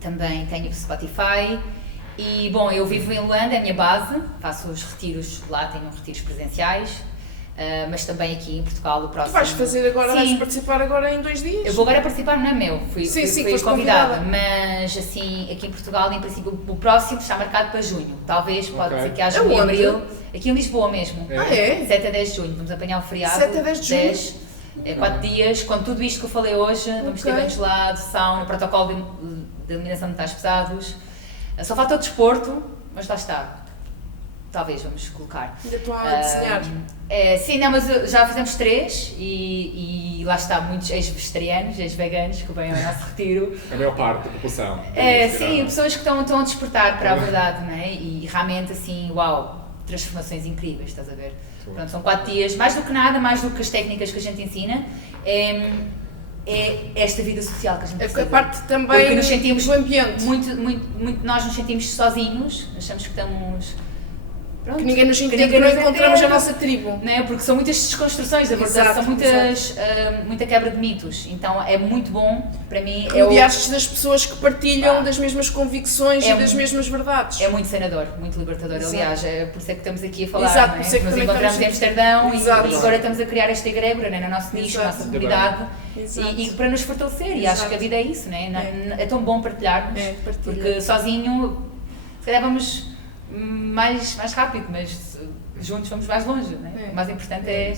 Também tenho o Spotify. E, bom, eu vivo em Luanda, é a minha base, faço os retiros lá, tenho retiros presenciais. Mas também aqui em Portugal o próximo... Tu vais fazer agora, vais participar agora em 2 dias? Eu vou agora participar, não é meu, fui convidada, mas assim, aqui em Portugal, em princípio, o próximo está marcado para junho, talvez pode ser que haja em abril, aqui em Lisboa mesmo, 7 a 10 de junho, vamos apanhar o feriado, 7 a 10 de junho? 4 dias, com tudo isto que eu falei hoje, vamos ter banhos lá, de sauna, protocolo de eliminação de metais pesados, só falta o desporto, mas lá está. Talvez vamos colocar. Ainda estão a desenhar. Sim, não, mas já fizemos 3 e lá está, muitos ex-vegetarianos, ex-veganos que vêm ao nosso retiro. A maior parte da população. Sim, pessoas que estão a despertar para a verdade, não é? E realmente assim, uau, transformações incríveis, estás a ver? Pronto, são 4 dias, mais do que nada, mais do que as técnicas que a gente ensina, é esta vida social que a gente precisa. A parte também nos sentimos do ambiente. Muito nós nos sentimos sozinhos, achamos que estamos... Pronto, que ninguém nos entende, que não encontramos a nossa tribo. Não é? Porque são muitas desconstruções da verdade, são muita quebra de mitos. Então é muito bom, para mim... Rodeaste das pessoas que partilham das mesmas convicções e das mesmas verdades. É muito sanador, muito libertador. Exato. Aliás, é por isso é que estamos aqui a falar. Exato, não é? por isso é que nos encontramos em Amsterdão e agora estamos a criar esta egrégora, não é? No nosso nicho, na nossa comunidade. E para nos fortalecer. E acho que a vida é isso, não é? É tão bom partilharmos, porque sozinho, se calhar vamos... mais rápido, mas juntos vamos mais longe, não é? O mais importante é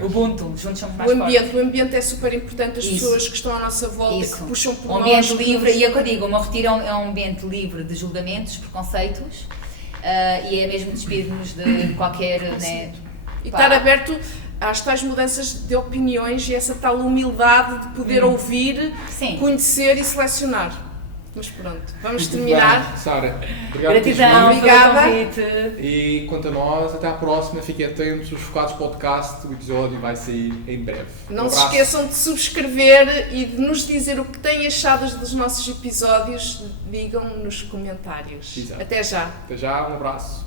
o Ubuntu, juntos somos mais fortes. O ambiente é super importante, as pessoas que estão à nossa volta, que puxam por nós. Um ambiente livre, e é o que eu digo, o meu retiro é um ambiente livre de julgamentos, preconceitos, e é mesmo despir-nos de qualquer... Né, e estar aberto às tais mudanças de opiniões e essa tal humildade de poder ouvir, conhecer e selecionar. Mas pronto, vamos terminar. Sara, obrigado. Gratidão, obrigada. E quanto a nós, até à próxima. Fiquem atentos, os Focados Podcast, o episódio vai sair em breve. Não se esqueçam de subscrever e de nos dizer o que têm achado dos nossos episódios. Digam nos comentários. Exato. Até já. Até já, um abraço.